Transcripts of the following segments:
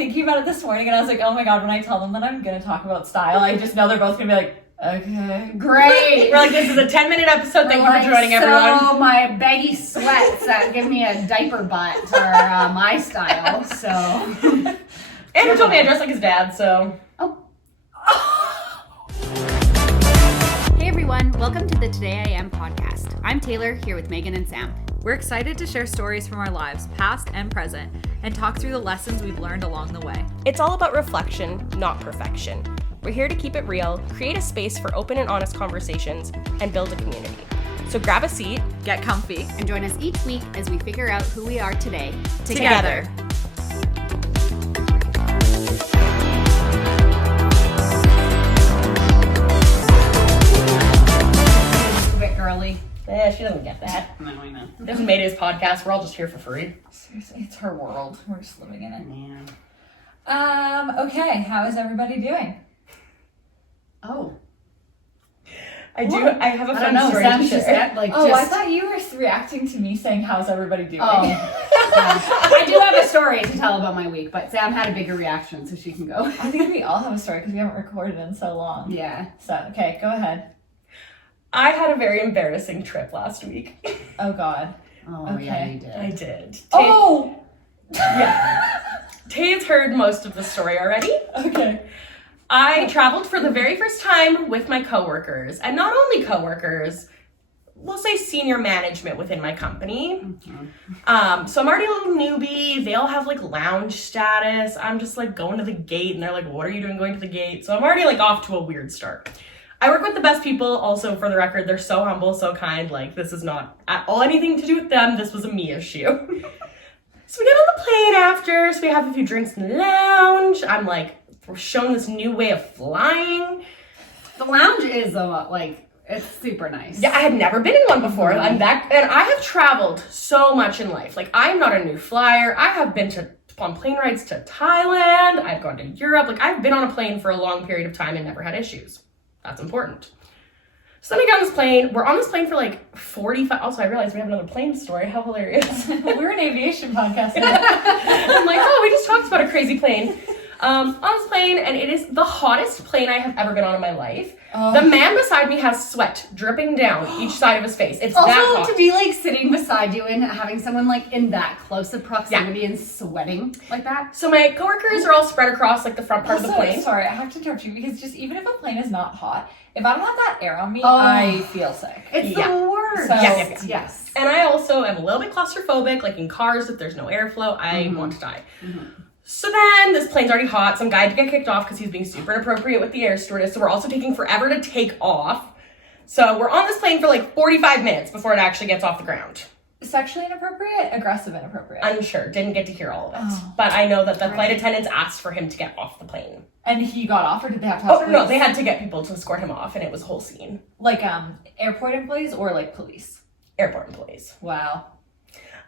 thinking about it this morning, and I was like, oh my god, when I tell them that I'm gonna talk about style, I just know they're both gonna be like, okay, great. We're like, this is a 10-minute episode. Thank you for joining, everyone. So my baggy sweats that give me a diaper butt are my style. So Andrew told me I dress like his dad, so. Hey everyone, welcome to the Today I Am podcast. I'm Taylor, here with Megan and Sam. We're excited to share stories from our lives, past and present, and talk through the lessons we've learned along the way. It's all about reflection, not perfection. We're here to keep it real, create a space for open and honest conversations, and build a community. So grab a seat, Get comfy. And join us each week as we figure out who we are today Together. A bit girly. Yeah, she doesn't get that. No, I know. This is Mayday's podcast. We're all just here for free. seriously, it's her world. We're just living in it. Yeah. Okay, how is everybody doing? Oh. I have a I fun don't know. story Sam to just share. got, like, Oh, I just... thought you were reacting to me saying, how's everybody doing? Oh. Yeah. I do have a story to tell about my week, but Sam had a bigger reaction, so she can go. I think we all have a story because we haven't recorded in so long. Yeah. So, okay, go ahead. I had a very embarrassing trip last week. Oh, God. Oh, Okay. yeah, you did. I did. Oh! Yeah. Tate's heard most of the story already. Okay. I traveled for the very first time with my coworkers, and not only coworkers, we'll say senior management within my company. Mm-hmm. So I'm already a little newbie. They all have like lounge status. I'm just like going to the gate, and they're like, "What are you doing going to the gate?" So I'm already like off to a weird start. I work with the best people. Also, for the record, they're so humble, so kind. Like, this is not at all anything to do with them. This was a me issue. So we get on the plane after. So we have a few drinks in the lounge. I'm like, we're shown this new way of flying. The lounge is, it's super nice. Yeah, I had never been in one before. Mm-hmm. And I have traveled so much in life. Like, I'm not a new flyer. I have been on plane rides to Thailand. I've gone to Europe. Like, I've been on a plane for a long period of time and never had issues. That's important. So then we get on this plane. We're on this plane for like 45. Also, I realized we have another plane story. How hilarious. We're an aviation podcast. I'm like, oh, we just talked about a crazy plane. On this plane, and it is the hottest plane I have ever been on in my life. Oh. The man beside me has sweat dripping down each side of his face. It's that hot. Also, to be like sitting beside you and having someone like in that close of proximity and sweating like that. So my coworkers are all spread across like the front part of the plane. Sorry, I have to interrupt you because just even if a plane is not hot, if I don't have that air on me, Oh. I feel sick. It's Yeah. the worst. So- Yeah. Yes. And I also am a little bit claustrophobic, like in cars, if there's no airflow, I want to die. So then, this plane's already hot. Some guy had to get kicked off because he's being super inappropriate with the air stewardess. So we're also taking forever to take off. So we're on this plane for like 45 minutes before it actually gets off the ground. Sexually inappropriate, aggressive inappropriate. Unsure, didn't get to hear all of it. Oh. But I know that the flight attendants asked for him to get off the plane. And he got off, or did they have to have Oh, no, police? they had to get people to escort him off, and it was a whole scene. Like, airport employees or like police? Airport employees. Wow.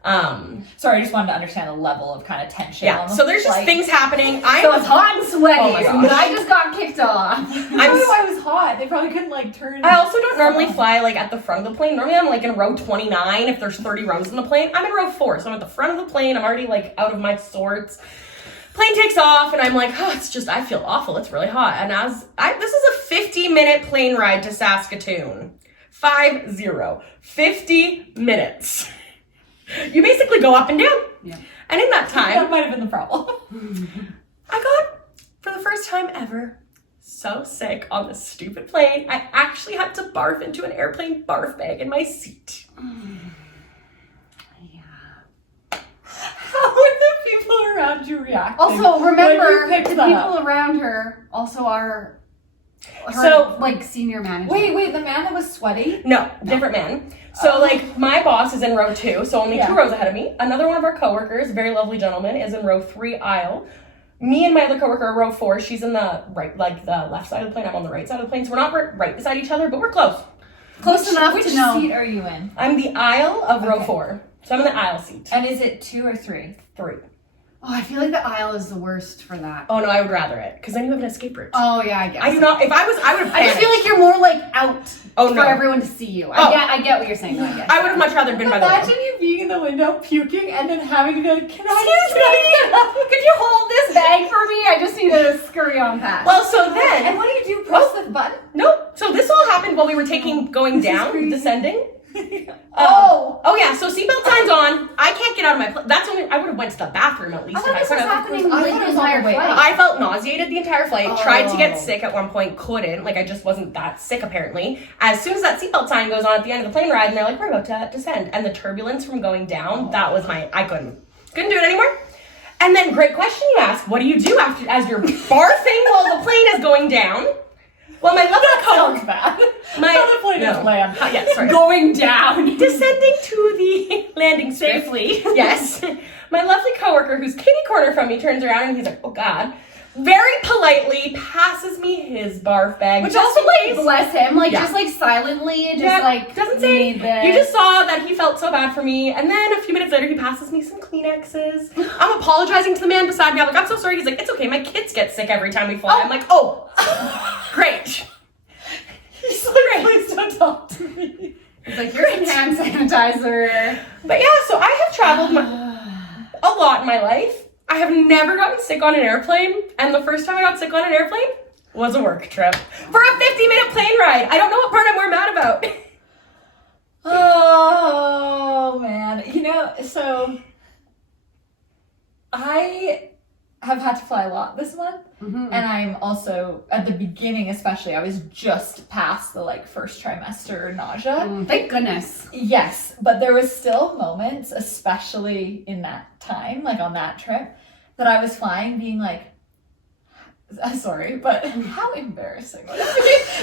Sorry, I just wanted to understand the level of kind of tension. Yeah, on the so there's just flight. things happening. So it's hot and sweaty. Oh my and gosh. I just got kicked off. I don't know why it was hot. They probably couldn't like turn. I also don't normally fly like at the front of the plane. Normally I'm like in row 29 if there's 30 rows in the plane. I'm in row 4, so I'm at the front of the plane. I'm already like out of my sorts. Plane takes off and I'm like, oh, I feel awful. It's really hot. And this is a 50-minute plane ride to Saskatoon. 50 minutes. You basically go up and down. Yeah. And in that That time, might have been the problem. I got, for the first time ever, so sick on this stupid plane. I actually had to barf into an airplane barf bag in my seat. How would the people around you react? Also, remember, picked the that people up? around her also are her, So- like senior management. Wait, the man that was sweaty? No, different man. So, like, my boss is in row 2, so only 2 rows ahead of me. Another one of our coworkers, a very lovely gentleman, is in row 3 aisle. Me and my other coworker are row 4. She's in the right, like the left side of the plane. I'm on the right side of the plane. So we're not right beside each other, but we're close. Close enough Which to know. seat are you in? I'm the aisle of row Okay. 4. So I'm in the aisle seat. And is it 2 or 3? 3. Oh, I feel like the aisle is the worst for that. Oh no, I would rather it because then you have an escape route. Oh yeah, I guess. I do not. If I would have. I just feel like you're more like out Oh, for no. everyone to see you. Oh. I get what you're saying. Though, I guess. I would have much rather been by the Imagine window. you being in the window puking and then having to be like, can I Excuse me? could you hold this bag on past. Well, so then, And what do you do? Press the button? nope. So this all happened while we were going down, descending. Oh yeah. So seatbelt signs on. I can't get out of my place. That's only I would have went to the bathroom at least. I if thought I this could was have. happening I like thought the it was on entire the way flight. up. I felt nauseated the entire flight. Tried to get Oh. sick at one point. Couldn't. Like I just wasn't that sick apparently. As soon as that seatbelt sign goes on at the end of the plane ride, and they're like, "We're about to descend," and the turbulence from going down. That was I couldn't do it anymore. And then, great question you ask. What do you do as you're barfing while the plane is going down? Well, my lovely Sounds bad. my plane no. land. Yeah, sorry. Going down. Descending to the landing strip. Safely. Yes. My lovely coworker, who's kitty corner from me, turns around and he's like, "Oh God," very politely passes me his barf bag. Which just also, in like, case. bless him, like, Yeah. just, like, silently, just, Yeah, like, doesn't say need this. You just saw that he felt so bad for me, and then a few minutes later he passes me some Kleenexes. I'm apologizing to the man beside me. I'm like, "I'm so sorry." He's like, "It's okay, my kids get sick every time we fly." I'm like, "Oh, great." He's like, please don't talk to me. It's like, here's some hand sanitizer. But yeah, so I have traveled a lot in my life. I have never gotten sick on an airplane, and the first time I got sick on an airplane was a work trip for a 50-minute plane ride. I don't know what part I'm more mad about. Oh man, so I have had to fly a lot this month, and I'm also at the beginning, especially. I was just past the first trimester nausea. Thank goodness. Yes, but there was still moments, especially in that time, on that trip, that I was flying, being like, sorry, but how embarrassing would it be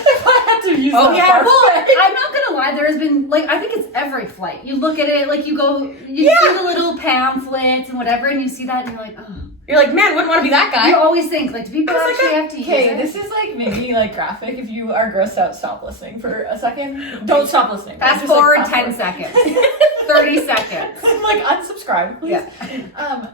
if I had to use that yeah, barf Well, bag? I'm not gonna lie, there has been, I think it's every flight. You look at it, you see the little pamphlets and whatever, and you see that, and you're like, oh. You're like, "Man, wouldn't want to be that guy." You always think, do people I was like, actually have to use Okay, it? this is maybe graphic. If you are grossed out, stop listening for a second. Don't stop listening. Fast Just, forward fast 10 seconds. 30 seconds. Unsubscribe, please. Yeah.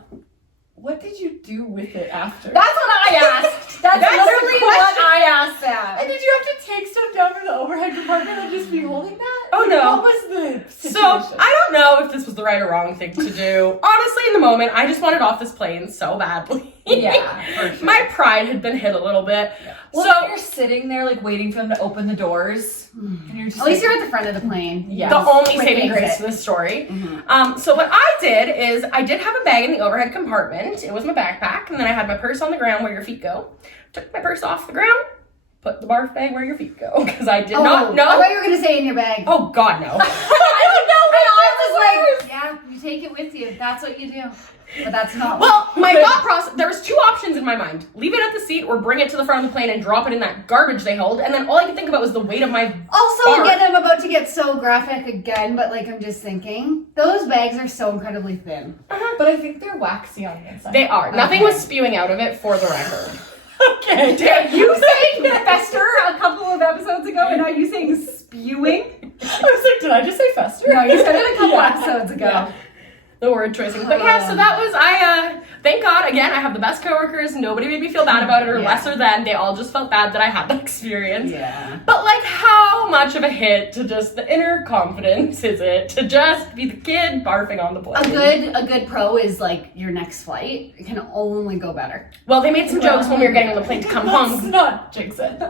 What did you do with it after? That's what I asked. That's That's literally the what question. I asked that. And did you have to take stuff down from the overhead compartment and just be holding that? Oh, no. What was the situation? So, I don't know if this was the right or wrong thing to do. Honestly, in the moment, I just wanted off this plane so badly. Yeah, for sure. My pride had been hit a little bit. Well, So, you're sitting there waiting for them to open the doors, and you're just At least you're at the front of the plane. yeah. the only Quick saving exit. grace to this story. So what I did is I did have a bag in the overhead compartment. It was my backpack, and then I had my purse on the ground where your feet go. Took my purse off the ground, put the barf bag where your feet go, because I did not know. I thought you were going to say in your bag. Oh God, no. I was like, yeah, you take it with you. That's what you do. But that's not Well, my thought process, there was two options in my mind. Leave it at the seat or bring it to the front of the plane and drop it in that garbage they hold. And then all I could think about was the weight of my Also, barf. again, I'm about to get so graphic again, but I'm just thinking, those bags are so incredibly thin. But I think they're waxy on the inside. They are. Nothing was spewing out of it, for the record. Okay. You saying fester a couple of episodes ago, and are you saying spewing? I was like, did I just say fester? No, you said it a couple Yeah. episodes ago. Yeah. The word choicing. But yeah, so that was, thank God, again, I have the best coworkers. Nobody made me feel bad about it or Yeah. lesser than. They all just felt bad that I had that experience. Yeah. But how much of a hit to just the inner confidence is it to just be the kid barfing on the plane? A good pro is your next flight. It can only go better. Well, they made some jokes when we were getting on the plane to come Let's home. not jinx it.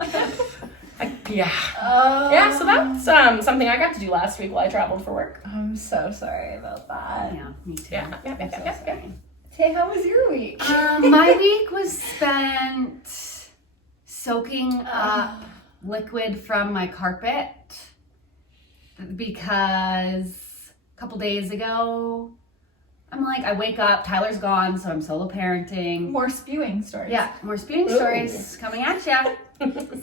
Yeah. Oh. Yeah, so that's something I got to do last week while I traveled for work. I'm so sorry about that. Yeah, me too. Yeah. I'm so sorry. Hey, how was your week? My week was spent soaking up liquid from my carpet because a couple days ago, I wake up, Tyler's gone, so I'm solo parenting. More spewing stories. Yeah, more spewing Ooh. stories coming at ya.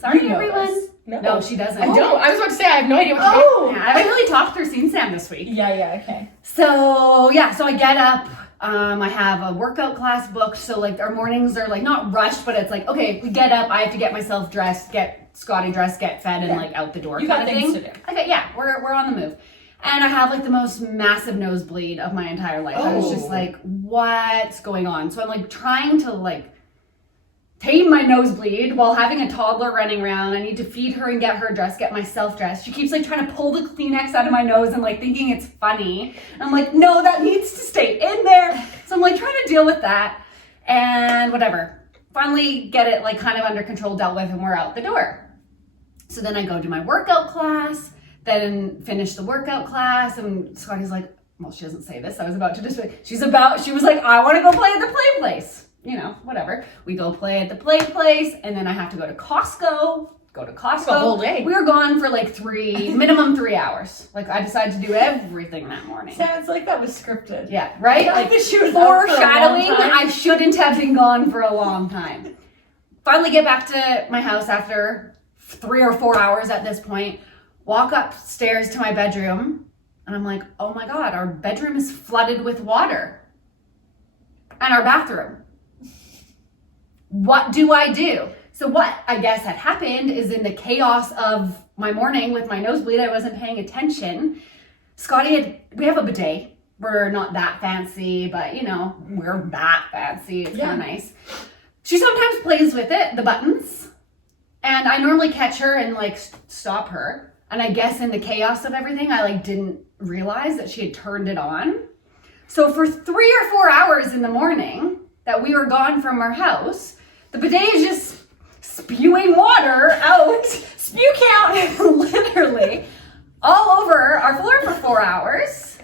Sorry, You know everyone. this. No, she doesn't. I don't. I was about to say I have no idea what to do. Oh. Yeah, I haven't really talked through Scene Sam this week. Yeah, okay. So I get up. I have a workout class booked, so our mornings are not rushed, but it's okay, we get up, I have to get myself dressed, get Scotty dressed, get fed, and out the door. You kind got of things thing. to do. Okay, yeah, we're on the move. And I have the most massive nosebleed of my entire life. I was just what's going on? So I'm trying to tame my nosebleed while having a toddler running around. I need to feed her and get her dressed, get myself dressed. She keeps trying to pull the Kleenex out of my nose and thinking it's funny. And I'm no, that needs to stay in there. So I'm trying to deal with that and whatever. finally get it like kind of under control, dealt with, and we're out the door. So then I go to my workout class, then finish the workout class, and Scotty's like, well, she doesn't say this. I was about to just, she was like, I want to go play at the play place. You know, whatever. We go play at the play place, and then I have to go to Costco. The whole day. We were gone for like minimum 3 hours. Like I decided to do everything that morning. Sounds like that was scripted. Yeah, right? Like that she was foreshadowing. I shouldn't have been gone for a long time. Finally get back to my house after 3 or 4 hours at this point. Walk upstairs to my bedroom, and I'm like, oh my God, our bedroom is flooded with water. And our bathroom. What do I do? So what I guess had happened is in the chaos of my morning with my nosebleed, I wasn't paying attention. We have a bidet. We're not that fancy, but you know, we're that fancy. It's kind of nice. She sometimes plays with it, the buttons. And I normally catch her and like stop her. And I guess in the chaos of everything, I like didn't realize that she had turned it on. So for 3 or 4 hours in the morning that we were gone from our house, the bidet is just spewing water out, spew count, literally, all over our floor for 4 hours.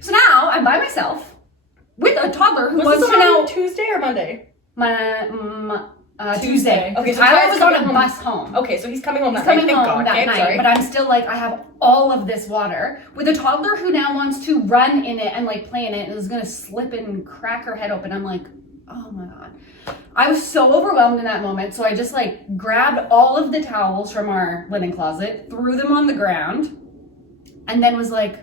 So now I'm by myself with a toddler who wants to know. Tuesday or Monday? Tuesday. Okay, so Tyler was on a home. bus home. Okay, so he's coming home He's that coming night. home that night, sorry. but I'm still like, I have all of this water with a toddler who now wants to run in it and like play in it and is gonna slip and crack her head open. I'm like, oh my God. I was so overwhelmed in that moment. So I just like grabbed all of the towels from our linen closet, threw them on the ground, and then was like,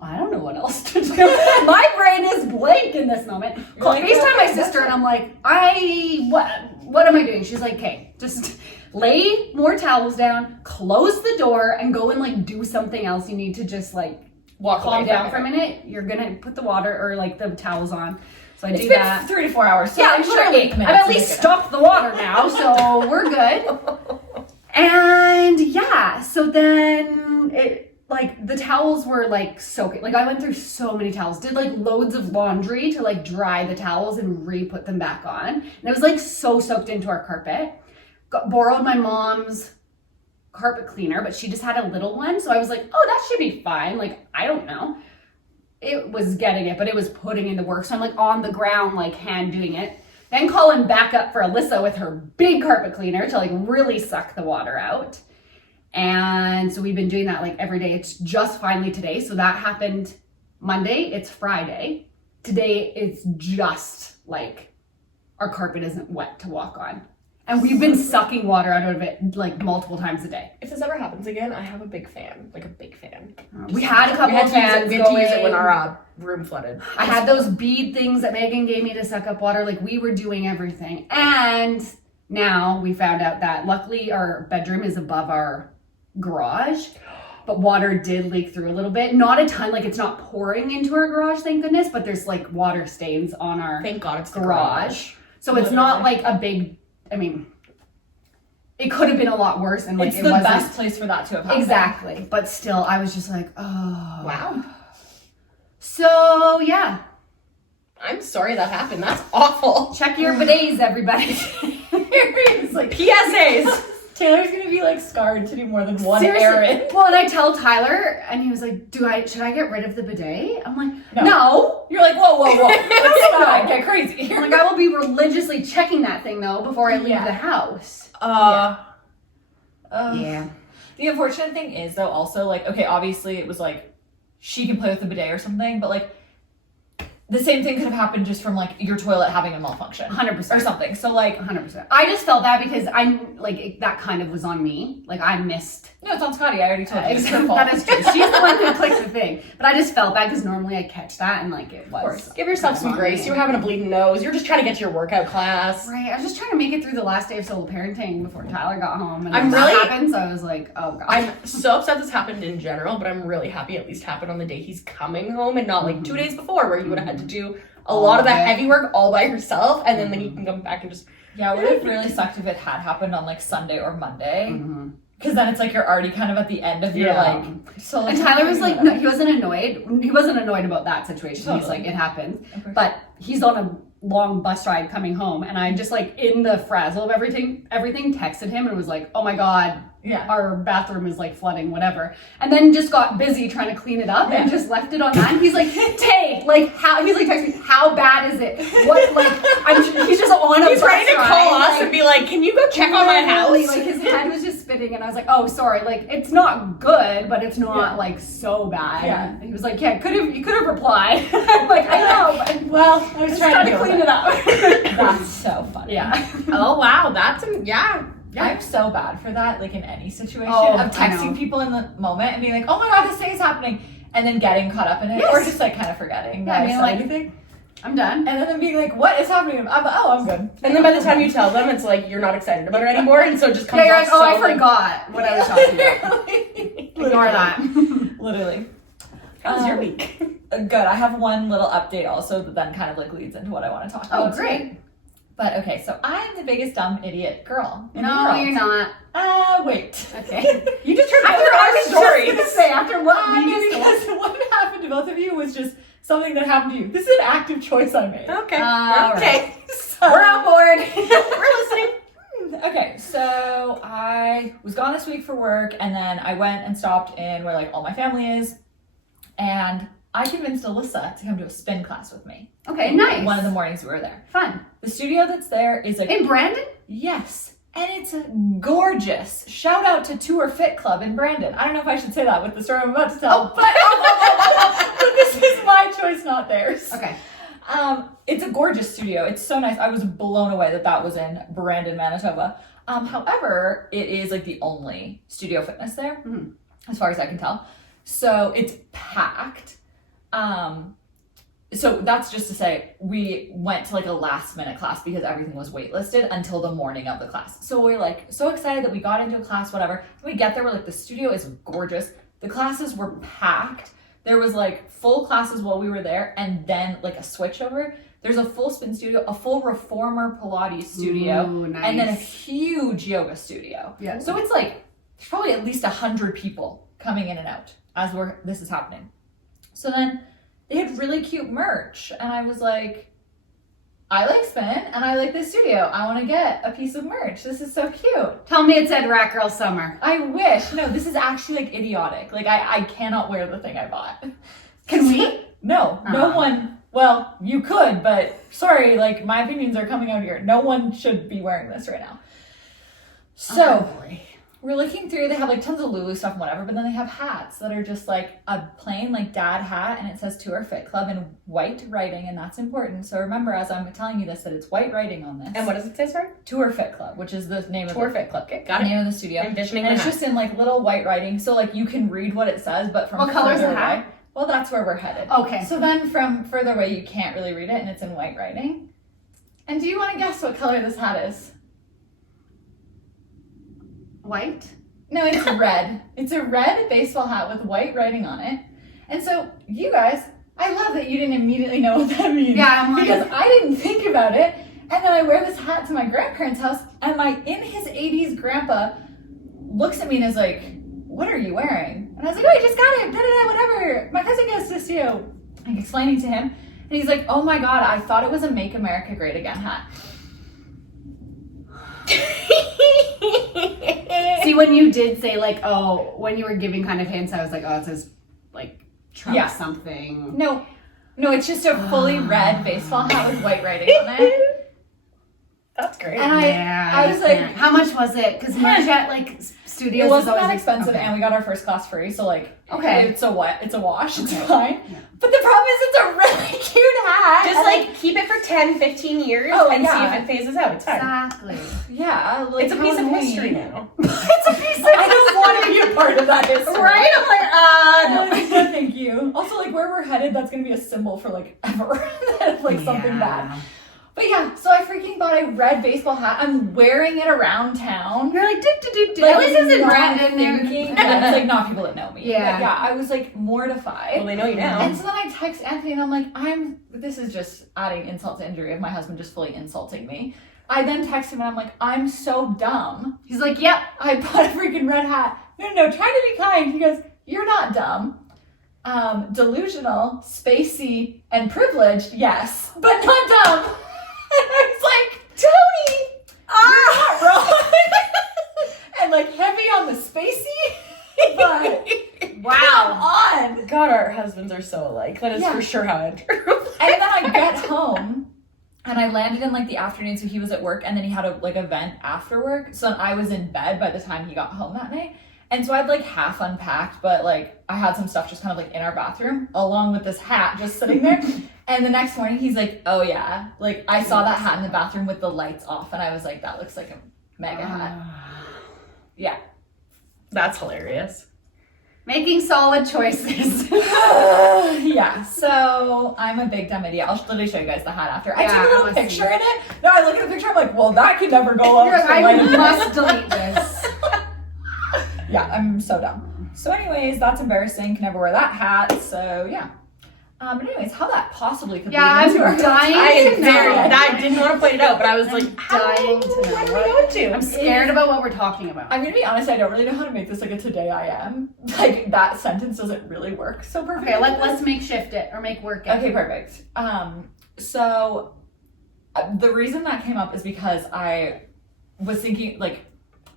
I don't know what else to do. My brain is blank in this moment. FaceTime my sister and I'm like, what am I doing? She's like, okay, just lay more towels down, close the door, and go and like do something else. You need to just like calm down for a minute. You're gonna put the water or like the towels on. So I do that. 3 to 4 hours. So yeah, I'm sure literally. 8 minutes. I've at least stopped the water now, so we're good. And yeah, so then it like the towels were like soaking. Like I went through so many towels, did like loads of laundry to like dry the towels and re-put them back on. And it was like so soaked into our carpet. Borrowed my mom's carpet cleaner, but she just had a little one. So I was like, oh, that should be fine. Like, I don't know. It was getting it, but it was putting in the work. So I'm like on the ground, like hand doing it. Then calling back up for Alyssa with her big carpet cleaner to like really suck the water out. And so we've been doing that like every day. It's just finally today. So that happened Monday. It's Friday. Today it's just like our carpet isn't wet to walk on. And we've been sucking water out of it like multiple times a day. If this ever happens again, I have a big fan. Like a big fan. We had a couple of fans We had to use it when our room flooded. I had those bead things that Megan gave me to suck up water. Like we were doing everything. And now we found out that luckily our bedroom is above our garage. But water did leak through a little bit. Not a ton, like it's not pouring into our garage, thank goodness. But there's like water stains on our Thank God it's garage. So it's not like a big, I mean, it could have been a lot worse. And like it's the best place for that to have happened. Exactly. But still, I was just like, oh. Wow. So yeah. I'm sorry that happened. That's awful. Check your bidets, everybody. It's like PSAs. Taylor's gonna be like scarred to do more than one Seriously. errand. Well, and I tell Tyler, and he was like, should I get rid of the bidet? I'm like, no. You're like, whoa. Let's not get crazy. I'm like, I will be religiously checking that thing though before I leave the house. Yeah. Yeah. The unfortunate thing is though also like, okay, obviously it was like she can play with the bidet or something, but like the same thing could have happened just from like your toilet having a malfunction. 100%. Or something. So like 100%. I just felt that because I'm like, that kind of was on me. Like I missed. No, it's on Scotty. I already told you. It's her fault. That is true. She's the one who clicked the thing. But I just felt bad because normally I catch that and like it was. Give yourself some grace. You were having a bleeding nose. You're just trying to get to your workout class. Right. I was just trying to make it through the last day of solo parenting before Tyler got home. And I'm that really- happened, so I was like, oh god. I'm so upset this happened in general, but I'm really happy at least happened on the day he's coming home and not like 2 days before where you would have had to do a lot of that heavy work all by yourself and then he can come back and just... Yeah, it would have really sucked if it had happened on like Sunday or Monday. Because then it's like you're already kind of at the end of your like... So And Tyler was like, no, he wasn't annoyed. He wasn't annoyed about that situation. Totally. He's like, it happened. Okay. But he's on long bus ride coming home, and I just like in the frazzle of everything texted him and was like, oh my God, Yeah. our bathroom is like flooding, whatever. And then just got busy trying to clean it up and just left it on that. And he's like, Tay, like how, he's like texting me, how bad is it? What, like, he's just on a He's bus ready to ride, call us like, and be like, can you go check on my house? literally, like his head was just spinning, and I was like, oh, sorry, like it's not good, but it's not like so bad. Yeah. And he was like, yeah, you could have replied. I'm like, I know, but Well, I was trying to clean it up. That's so funny. Yeah. Oh, wow. That's, yeah. I'm so bad for that, like in any situation. Oh, of I know. texting people in the moment and being like, oh my God, this thing is happening. And then getting caught up in it. Or just like kind of forgetting that I being said like, anything. I'm done. And then being like, what is happening? I'm good. And then by the time you tell them, it's like you're not excited about it anymore, and so it just comes Yeah, you're off like, oh, so, I forgot what I was talking about. Literally. Ignore that. Literally. How was your week? Good. I have one little update also that then kind of like leads into what I want to talk about. Oh, great. today. But okay, so I'm the biggest dumb idiot girl in the No, world. you're not. Wait. Okay. You just heard After both I our was stories. just gonna say, after what we just told. Because what happened to both of you was just something that happened to you. This is an active choice I made. Okay. All Okay. So- We're on board. We're listening. Okay, so I was gone this week for work, and then I went and stopped in where like all my family is, and I convinced Alyssa to come to a spin class with me. Okay, nice. One of the mornings we were there. Fun. The studio that's there is like In Brandon? yes, and it's gorgeous. Shout out to Tour Fit Club in Brandon. I don't know if I should say that with the story I'm about to tell, but this is my choice, not theirs. Okay. It's a gorgeous studio. It's so nice. I was blown away that was in Brandon, Manitoba. However, it is like the only studio fitness there, as far as I can tell. So it's packed. So that's just to say we went to like a last minute class because everything was waitlisted until the morning of the class. So we're like so excited that we got into a class, whatever. We get there, we're like, the studio is gorgeous. The classes were packed. There was like full classes while we were there, and then like a switch over. There's a full spin studio, a full reformer Pilates studio, Ooh, nice. and then a huge yoga studio. Yeah. So it's like there's probably at least 100 people coming in and out as this is happening. So then they had really cute merch, and I was like, I like spin and I like this studio. I want to get a piece of merch. This is so cute. Tell me it said Rat Girl Summer. I wish. No, this is actually like idiotic. Like I cannot wear the thing I bought. Can we? No, no one. Well, you could, but sorry, like my opinions are coming out here. No one should be wearing this right now. So we're looking through, they have like tons of Lulu stuff and whatever, but then they have hats that are just like a plain like dad hat, and it says Tour Fit Club in white writing, and that's important. So remember, as I'm telling you this, that it's white writing on this. And what does it say, sorry? Tour Fit Club, which is the name of Tour the Fit Club. Okay, got the it. name of the studio. Envisioning And the it's hat. just in like little white writing, so like you can read what it says, but from What color is further the hat? away- Well, that's where we're headed. Okay. So then from further away, you can't really read it, and it's in white writing. And do you want to guess what color this hat is? White? No, it's red. It's a red baseball hat with white writing on it. And so, you guys, I love that you didn't immediately know what that means. Yeah, I'm like- because I didn't think about it. And then I wear this hat to my grandparents' house, and my in his 80s grandpa looks at me and is like, "What are you wearing?" And I was like, "Oh, I just got it. Da-da-da, whatever. My cousin gets this to you." I'm explaining to him, and he's like, "Oh my God, I thought it was a Make America Great Again hat." See, when you did say like, oh, when you were giving kind of hints, I was like, oh, it says like Trump Yeah. something. No, it's just a fully red baseball hat with white writing on it. That's great. And I was like, how much was it? Because merch at like studios it wasn't is always that expensive, okay. and we got our first class free, so like, Okay. it's a wash, it's Okay. fine. Yeah. But the problem is, it's a really cute hat. Just and, like keep it for 10, 15 years Oh, and yeah. see if it phases out. It's fine. Exactly. yeah, like It's a piece of Halloween. history now. It's a piece of I don't want to be a part of that history. Right? I'm like, No, thank you. Also, like where we're headed, that's gonna be a symbol for like ever, like something bad. But yeah, so I freaking bought a red baseball hat. I'm wearing it around town. You're like, do. Like, At least it's in not Brandon there. thinking- yeah, it's like not people that know me. Yeah. But yeah, I was like mortified. well, they know you now. And so then I text Anthony and I'm like, this is just adding insult to injury of my husband just fully insulting me. I then text him and I'm like, I'm so dumb. He's like, yep. I bought a freaking red hat. No, try to be kind. He goes, you're not dumb. Delusional, spacey, and privileged, yes, but not dumb. husbands are so alike. That is Yeah. for sure how Andrew. And then I get home and I landed in like the afternoon, so he was at work and then he had a like event after work. So I was in bed by the time he got home that night. And so I'd like half unpacked, but like I had some stuff just kind of like in our bathroom along with this hat just sitting there. And the next morning he's like, oh yeah, like I saw that hat in the bathroom with the lights off and I was like, that looks like a mega hat. Yeah. That's hilarious. Making solid choices. Yeah, so I'm a big dumb idiot. I'll literally show you guys the hat after. I Yeah, took a I little must picture see. in it. No, I look at the picture, I'm like, well, that could never go up. You're like, to I like- must delete this. Yeah, I'm so dumb. So anyways, that's embarrassing. Can never wear that hat. So yeah. But anyways, how that possibly could Yeah, lead into I'm our- dying I to am very. know. I didn't want to point it out, but I was like, dying to know. What are we going to? I'm scared about what we're talking about. I'm gonna be honest, I don't really know how to make this like a today I am. Like that sentence doesn't really work so perfectly. Okay, let's makeshift it or make work it. Okay, perfect. So the reason that came up is because I was thinking, like,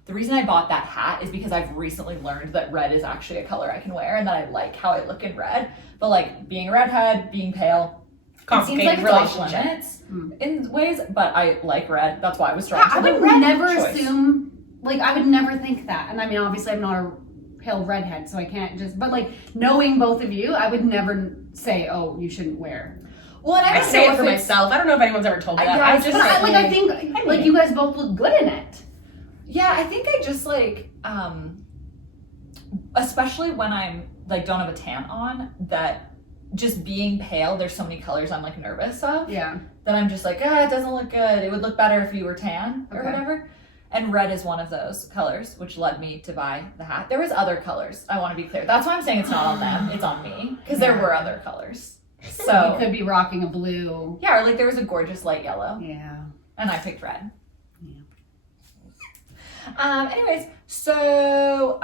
the reason I bought that hat is because I've recently learned that red is actually a color I can wear and that I like how I look in red. But like being a redhead, being pale, it seems like Complicated it's off relationship. limits in ways, but I like red. That's why I was drawn to I the would red never choice. assume, like, I would never think that. And I mean, obviously, I'm not a pale redhead, so I can't just, but like, knowing both of you, I would never say, oh, you shouldn't wear. Well, and I I don't say know it for if it's- myself. I don't know if anyone's ever told me that. Yeah, I but just I think, like, you guys both look good in it. Yeah, I think I just like, especially when I'm like don't have a tan on, that just being pale, there's so many colors I'm like nervous of. Yeah. That I'm just like, it doesn't look good. It would look better if you were tan or Okay. whatever. And red is one of those colors, which led me to buy the hat. There was other colors. I want to be clear. That's why I'm saying it's not on them. It's on me because there were other colors. You So could be rocking a blue. yeah, or like there was a gorgeous light yellow, Yeah. and I picked red. Yeah. Anyways, so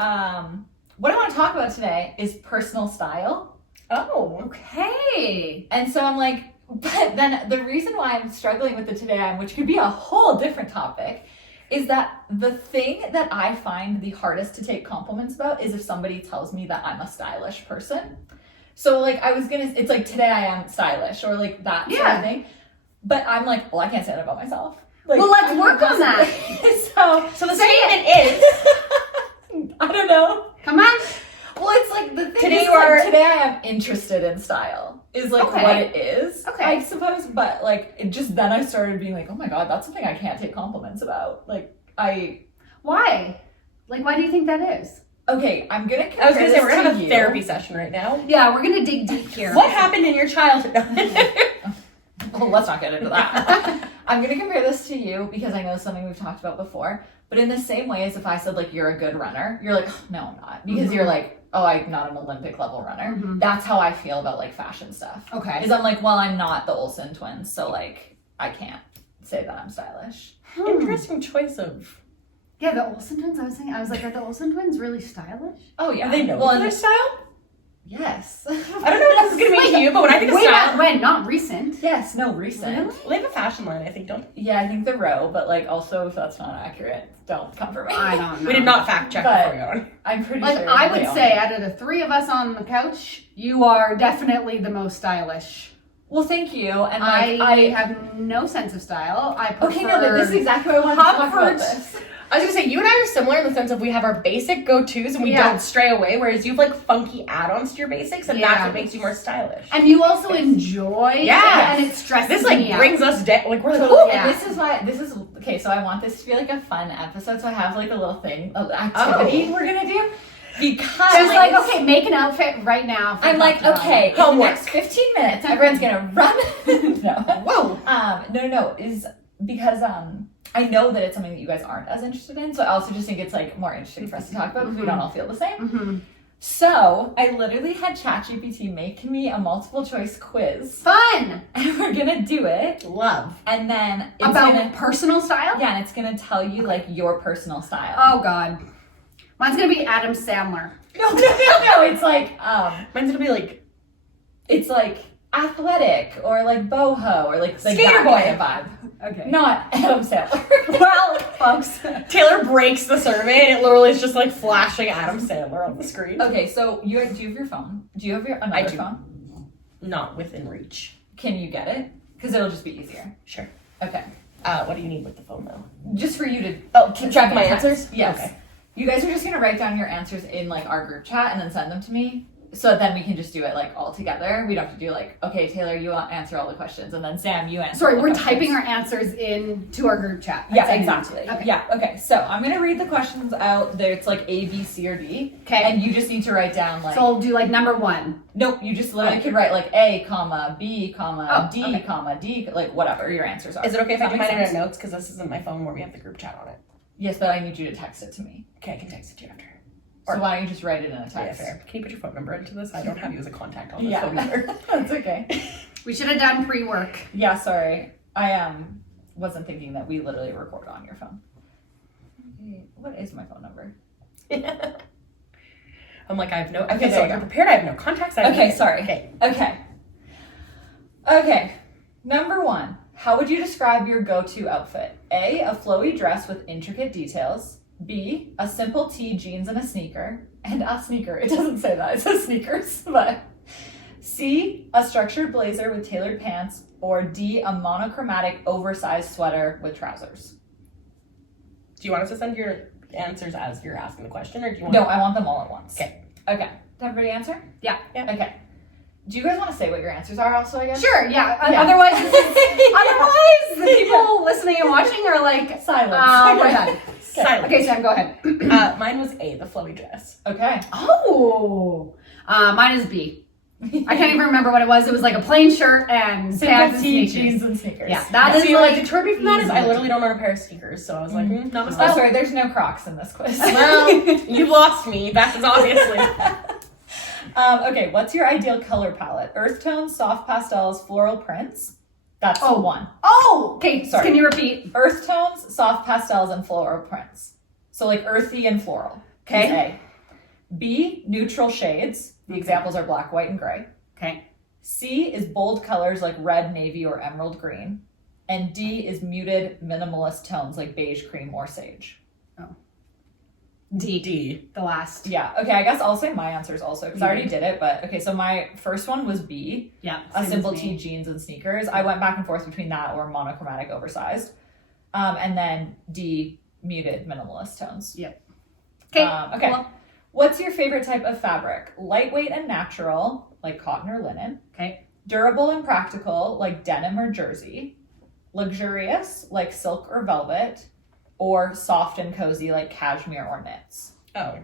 what I want to talk about today is personal style. Oh. Okay. And so I'm like, but then the reason why I'm struggling with the today I am, which could be a whole different topic, is that the thing that I find the hardest to take compliments about is if somebody tells me that I'm a stylish person. So like it's like today I am stylish or like that sort Yeah. of thing. But I'm like, well, I can't say that about myself. Like, Well, let's I work can't on that. possibly- So the statement is, I don't know. Come on. Well, it's like the thing Today is, you are- like, today I am interested in style is like Okay. what it is, Okay. I suppose. But like, it just then I started being like, oh my god, that's something I can't take compliments about. Like, Why? Like, why do you think that is? okay, I'm gonna compare I was gonna say this we're gonna have to a you. therapy session right now. Yeah, we're gonna dig deep here. What happened in your childhood? Well, let's not get into that. I'm gonna compare this to you because I know it's something we've talked about before. But in the same way as if I said like you're a good runner, you're like, oh, no, I'm not, because you're like, oh, I'm not an Olympic level runner. Mhm. That's how I feel about like fashion stuff. Okay. Is I'm like, well, I'm not the Olsen twins, so like I can't say that I'm stylish. Interesting choice of. Yeah, the Olsen twins. I was like, are the Olsen twins really stylish? Oh yeah, Do they know well, their style? yes. I don't know what this is gonna mean to you, but when I think of Way back style, when, not recent. Yes, no, recent. Really? well, they have a fashion line, I think, don't they? Yeah, I think the row, but like also if that's not accurate, don't come for me. I don't know. We did not fact check But- before we got on. I'm pretty Like, sure. I they would own say, it. out of the three of us on the couch, you are definitely the most stylish. Well, thank you. And I like, have no sense of style. I prefer. okay, no, but this is exactly what I wanted to talk about. Comfort. This. I was gonna say, you and I are similar in the sense of we have our basic go-tos and we Yeah. don't stray away, whereas you have like funky add-ons to your basics, and that's Yeah. what makes you more stylish. And you also enjoy. Yeah. And it stresses This like me brings out. us down. Like we're like, Totally, ooh, yeah. and this is why okay. So I want this to be like a fun episode. So I have like a little thing, an activity we're gonna do because Just like, okay, make an outfit right now. for I'm like, Dr. okay, in the Homework. next 15 minutes, everyone's gonna run. No, whoa. no, is because I know that it's something that you guys aren't as interested in. So I also just think it's like more interesting for us to talk about because we don't all feel the same. Mm-hmm. So I literally had ChatGPT make me a multiple choice quiz, Fun and we're gonna do it, Love. and then it's about gonna, personal style. yeah, and it's gonna tell you like your personal style. Oh God, mine's gonna be Adam Sandler. No, it's like Mine's gonna be like it's like athletic or like boho or like Skater that boy. kind of vibe. Okay. Not Adam Sandler. Well, folks. Taylor breaks the survey and it literally is just like flashing Adam Sandler on the screen. Okay, so do you have your phone? Do you have another phone? Not within reach. Can you get it? Because it'll just be easier. Sure. Okay. What do you need with the phone though? Just for you to Keep track of my answers? Yes. Okay. You guys are just gonna write down your answers in like our group chat and then send them to me. So then we can just do it like all together. We don't have to do like, okay, Taylor, you answer all the questions, and then Sam, you answer. Sorry, all the we're questions. typing our answers into our group chat. Yeah, That's exactly. Okay. Yeah, okay. So I'm gonna read the questions out. There, it's like A, B, C, or D. Okay. And you just need to write down like. So I'll do like number 1. Nope. You just literally could write like A, comma B, comma D, okay. comma D, like whatever your answers are. Is it okay if I Does do that mine make in sense? our notes? Because this isn't my phone where we have the group chat on it. Yes, but I need you to text it to me. Okay, I can text it to you after. So why don't you just write it in a text? Yeah, fair. Can you put your phone number into this? I don't have you as a contact on this Yeah. phone number. That's okay. We should have done pre-work. Yeah, sorry. I wasn't thinking that we literally record on your phone. What is my phone number? I'm like, I have no. Okay, Okay, there so you you're go. prepared. I have no contacts. I have Okay, no- sorry. Okay. Okay. Number 1. How would you describe your go-to outfit? A, a flowy dress with intricate details. B, a simple tee, jeans, and a sneaker. And a sneaker. It doesn't say that. It says sneakers. But C, a structured blazer with tailored pants. Or D, a monochromatic oversized sweater with trousers. Do you want us to send your answers as you're asking the question, or do you want? No, I want them all at once. Okay. Okay. Did everybody answer? Yeah. Okay. Do you guys want to say what your answers are also, I guess? Sure, yeah. Yeah. Otherwise, the people listening and watching are like, Silence. we're done. Silent. Okay, Sam, go ahead. Mine was A, the flowy dress. Okay. Oh, mine is B. I can't even remember what it was. It was like a plain shirt and pants Simple and tee, sneakers. jeans, and sneakers. Yeah, that is See, like what deterred me from that is I easy. literally don't own a pair of sneakers, so I was like, not a Oh, style. sorry, there's no Crocs in this quiz. Well, you've lost me. That is obviously. Okay, what's your ideal color palette? Earth tones, soft pastels, floral prints? That's Oh. 1. Oh, okay. Sorry. Can you repeat? Earth tones, soft pastels, and floral prints. So like earthy and floral. Okay. Is A. B, neutral shades. The examples are black, white, and gray. Okay. C is bold colors like red, navy, or emerald green. And D is muted, minimalist tones like beige, cream, or sage. D. The last. Yeah, okay, I guess I'll say my answers also, because I already did it, but okay, so my first one was B, Yeah. a same simple as me. tee, jeans, and sneakers. I went back and forth between that or monochromatic oversized. And then D, muted, minimalist tones. Yep. Okay. Okay. Cool. What's your favorite type of fabric? Lightweight and natural, like cotton or linen. Okay. Durable and practical, like denim or jersey. Luxurious, like silk or velvet. Or soft and cozy, like cashmere or knits. Oh.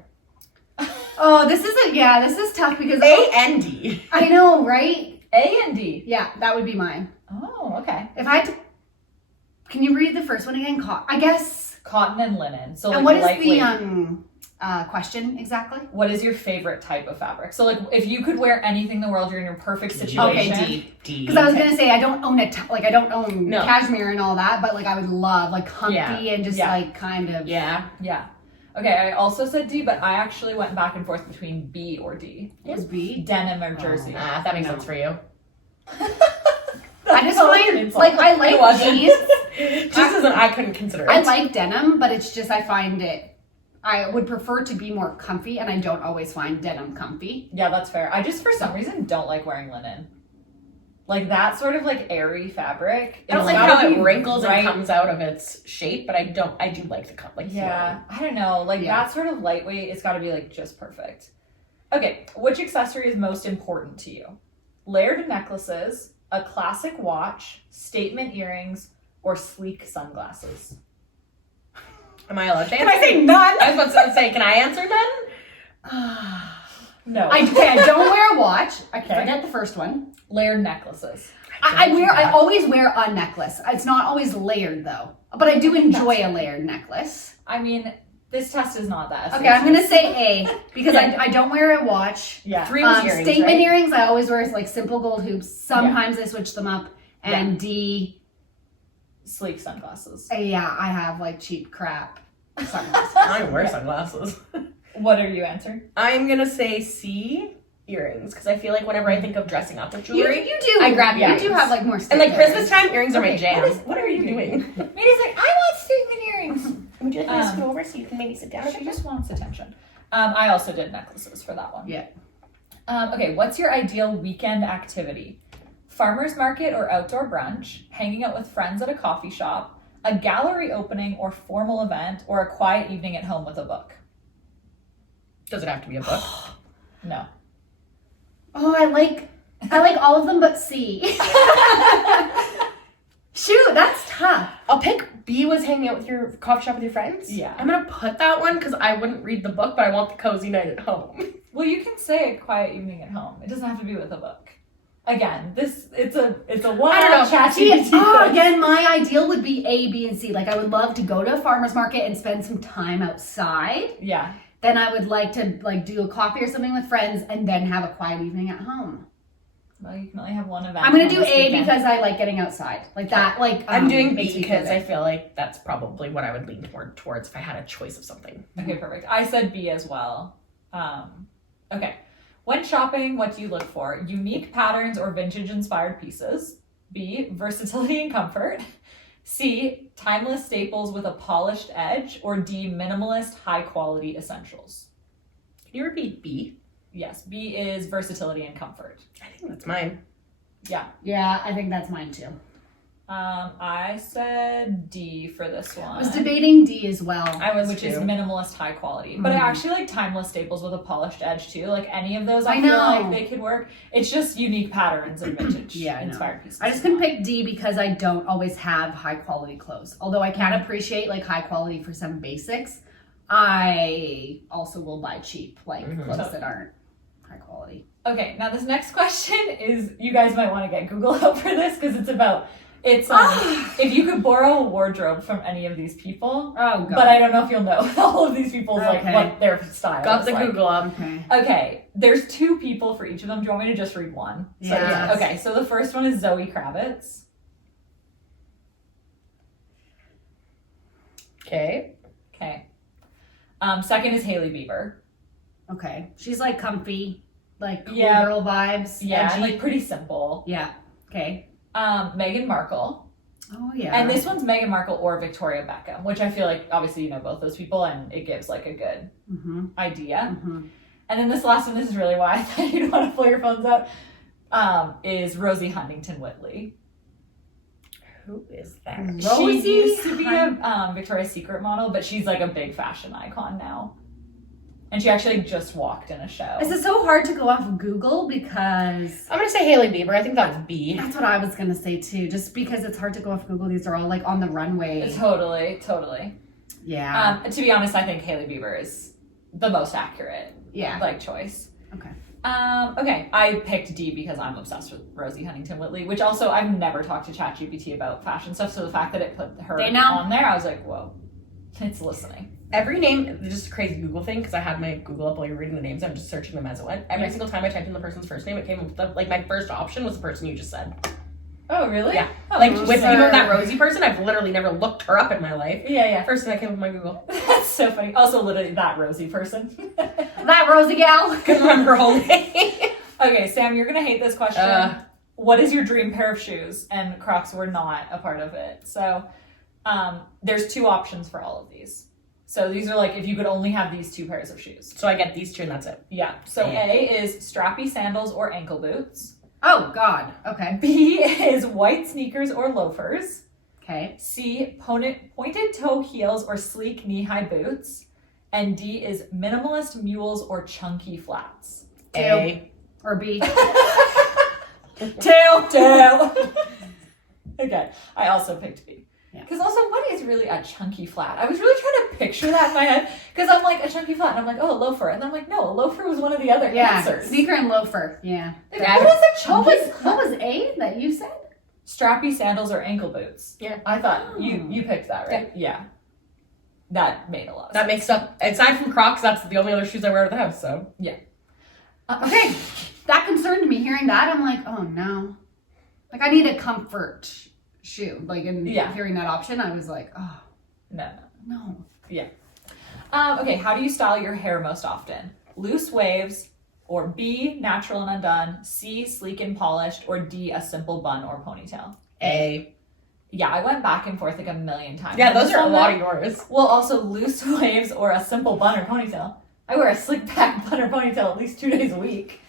Oh, this is tough because A and D. I know, right? A and D. Yeah, that would be mine. Oh, okay. If I had to, can you read the first one again? I guess. Cotton and linen. So like And what is lightweight. the question exactly? What is your favorite type of fabric? So like if you could wear anything in the world, you're in your perfect situation. Okay, D. Because I was gonna say I don't own I don't own No. cashmere and all that, but like I would love like comfy and just Yeah. like kind of. Yeah. Yeah. Okay, I also said D, but I actually went back and forth between B or D. It was B. Denim or jersey. That makes sense for you. I just find Insult. like I It like wasn't. jeans. Just as an I couldn't consider it. I like denim, but it's just I find it. I would prefer to be more comfy, and I don't always find denim comfy. Yeah, that's fair. I just for some reason don't like wearing linen. Like that sort of like airy fabric. I don't it's like gotta how it be wrinkles right. and comes out of its shape, but I do like the like. Yeah, I don't know. Like Yeah. that sort of lightweight, it's got to be like just perfect. Okay, which accessory is most important to you? Layered necklaces, a classic watch, statement earrings, or sleek sunglasses? Am I allowed to Can answer? I say none? I was about to say, can I answer none? No. I don't wear a watch. I Okay. forget the first one. Layered necklaces. I always wear a necklace. It's not always layered though, but I do enjoy a layered necklace. I mean, this test is not that. Okay, I'm gonna say A because I don't wear a watch. Yeah. 3 was earrings, Statement right? earrings, I always wear like simple gold hoops. Sometimes I switch them up. And D, Sleek sunglasses. yeah, I have like cheap crap sunglasses. I don't wear sunglasses. What are you answering? I'm gonna say C, earrings, because I feel like whenever I think of dressing up with you jewelry, do. I grab You earrings. do have like more. and like statement Christmas time, earrings are my Okay, jam. what is- What are you doing? Minnie's like, I want statement earrings. you like me to scoot over so you can maybe sit down? She just wants attention. I also did necklaces for that one. Yeah. Okay, what's your ideal weekend activity? Farmer's market or outdoor brunch, hanging out with friends at a coffee shop, a gallery opening or formal event, or a quiet evening at home with a book? Does it have to be a book? No. Oh, I like all of them but C. Shoot, that's tough. I'll pick B was hanging out with your coffee shop with your friends. Yeah. I'm gonna put that one because I wouldn't read the book, but I want the cozy night at home. Well, you can say a quiet evening at home. It doesn't have to be with a book. Again, it's a one. I don't know. ChatGPT. Again, my ideal would be A, B, and C. Like, I would love to go to a farmer's market and spend some time outside. Yeah. Then I would like to do a coffee or something with friends and then have a quiet evening at home. Well, you can only have one event. I'm gonna on do this A weekend. because I like getting outside. Like that. Like I'm doing makes B me because feel I good. feel like that's probably what I would lean towards if I had a choice of something. Okay, perfect. I said B as well. Okay. When shopping, what do you look for? Unique patterns or vintage-inspired pieces. B, versatility and comfort. C, timeless staples with a polished edge. Or D, minimalist, high-quality essentials. Can you repeat B? Yes, B is versatility and comfort. I think that's mine. Yeah. Yeah, I think that's mine too. I said D for this one. I was debating D as well. I was Which too. is minimalist, high quality. But I actually like timeless staples with a polished edge too. Like any of those, I feel know. like they could work. It's just unique patterns and vintage Yeah, I know. inspired pieces. I just couldn't pick D because I don't always have high quality clothes. Although I can appreciate like high quality for some basics, I also will buy cheap like clothes that aren't high quality. Okay, now this next question is, you guys might want to get Google help for this because it's if you could borrow a wardrobe from any of these people. Oh god. But I don't know if you'll know all of these people's like Okay. what their style Got is the like. Google up. Okay. Okay, there's 2 people for each of them. Do you want me to just read one? So, Yes. okay, so the first one is Zoe Kravitz. Okay. Okay. Second is Hailey Bieber. Okay. She's like comfy, like cool Yeah. girl vibes. Yeah, edgy. like pretty simple. Yeah. Okay. Meghan Markle. Oh yeah. And this one's Meghan Markle or Victoria Beckham, which I feel like obviously you know both those people and it gives like a good idea. And then this last one, this is really why I thought you'd want to pull your phones out, is Rosie Huntington Whitley. Who is that? Rosie She used to be a Victoria's Secret model, but she's like a big fashion icon now. And she actually just walked in a show. This is so hard to go off of Google because I'm gonna say Hailey Bieber. I think that was B. that's what I was gonna say too. Just because it's hard to go off Google, these are all like on the runway. Totally. Yeah. To be honest, I think Hailey Bieber is the most accurate Yeah. like choice. Okay. Okay, I picked D because I'm obsessed with Rosie Huntington Whitley, which also I've never talked to ChatGPT about fashion stuff, so the fact that it put her They know. on there, I was like, whoa, it's listening. Every name, just a crazy Google thing, because I had my Google up while you were reading the names. I'm just searching them as it went. Every single time I typed in the person's first name, it came up with like my first option was the person you just said. Oh, really? Yeah. Oh, Like just with her- that Rosie person, I've literally never looked her up in my life. Yeah. First thing that came up with my Google. That's so funny. Also, literally, that Rosie person. That Rosie gal. Couldn't remember her whole name. Okay, Sam, you're gonna hate this question. What is your dream pair of shoes? And Crocs were not a part of it. So, there's 2 options for all of these. So these are like if you could only have these 2 pairs of shoes. So I get these 2 and that's it. Yeah. So Damn. A is strappy sandals or ankle boots. Oh god. Okay. B is white sneakers or loafers. Okay. C, pointed toe heels or sleek knee-high boots. And D is minimalist mules or chunky flats. A. Or B. Two. Okay, I also picked B. Yeah. Because also, what is really a chunky flat? I was really trying to picture that in my head. Because I'm like, a chunky flat. And I'm like, oh, a loafer. And then I'm like, no, a loafer was one of the other Yeah. answers. Sneaker and loafer. Yeah. Like, what is a chunky What was A that you said? Strappy sandals or ankle boots. Yeah. I thought Oh. you picked that, right? Yeah. That made a lot of That sense. makes up, aside from Crocs, that's the only other shoes I wear out of the house, so. Okay. That concerned me. Hearing that, I'm like, oh no. Like I need a comfort shoe. Like in hearing that option, I was like, oh No. no. Okay, how do you style your hair most often? Loose waves, or B, natural and undone, C, sleek and polished, or D, a simple bun or ponytail? A. yeah, I went back and forth like a million times. Yeah, And those this are a one lot there- of yours. Well, also loose waves or a simple bun or ponytail. I wear a slick back bun or ponytail at least 2 days a week.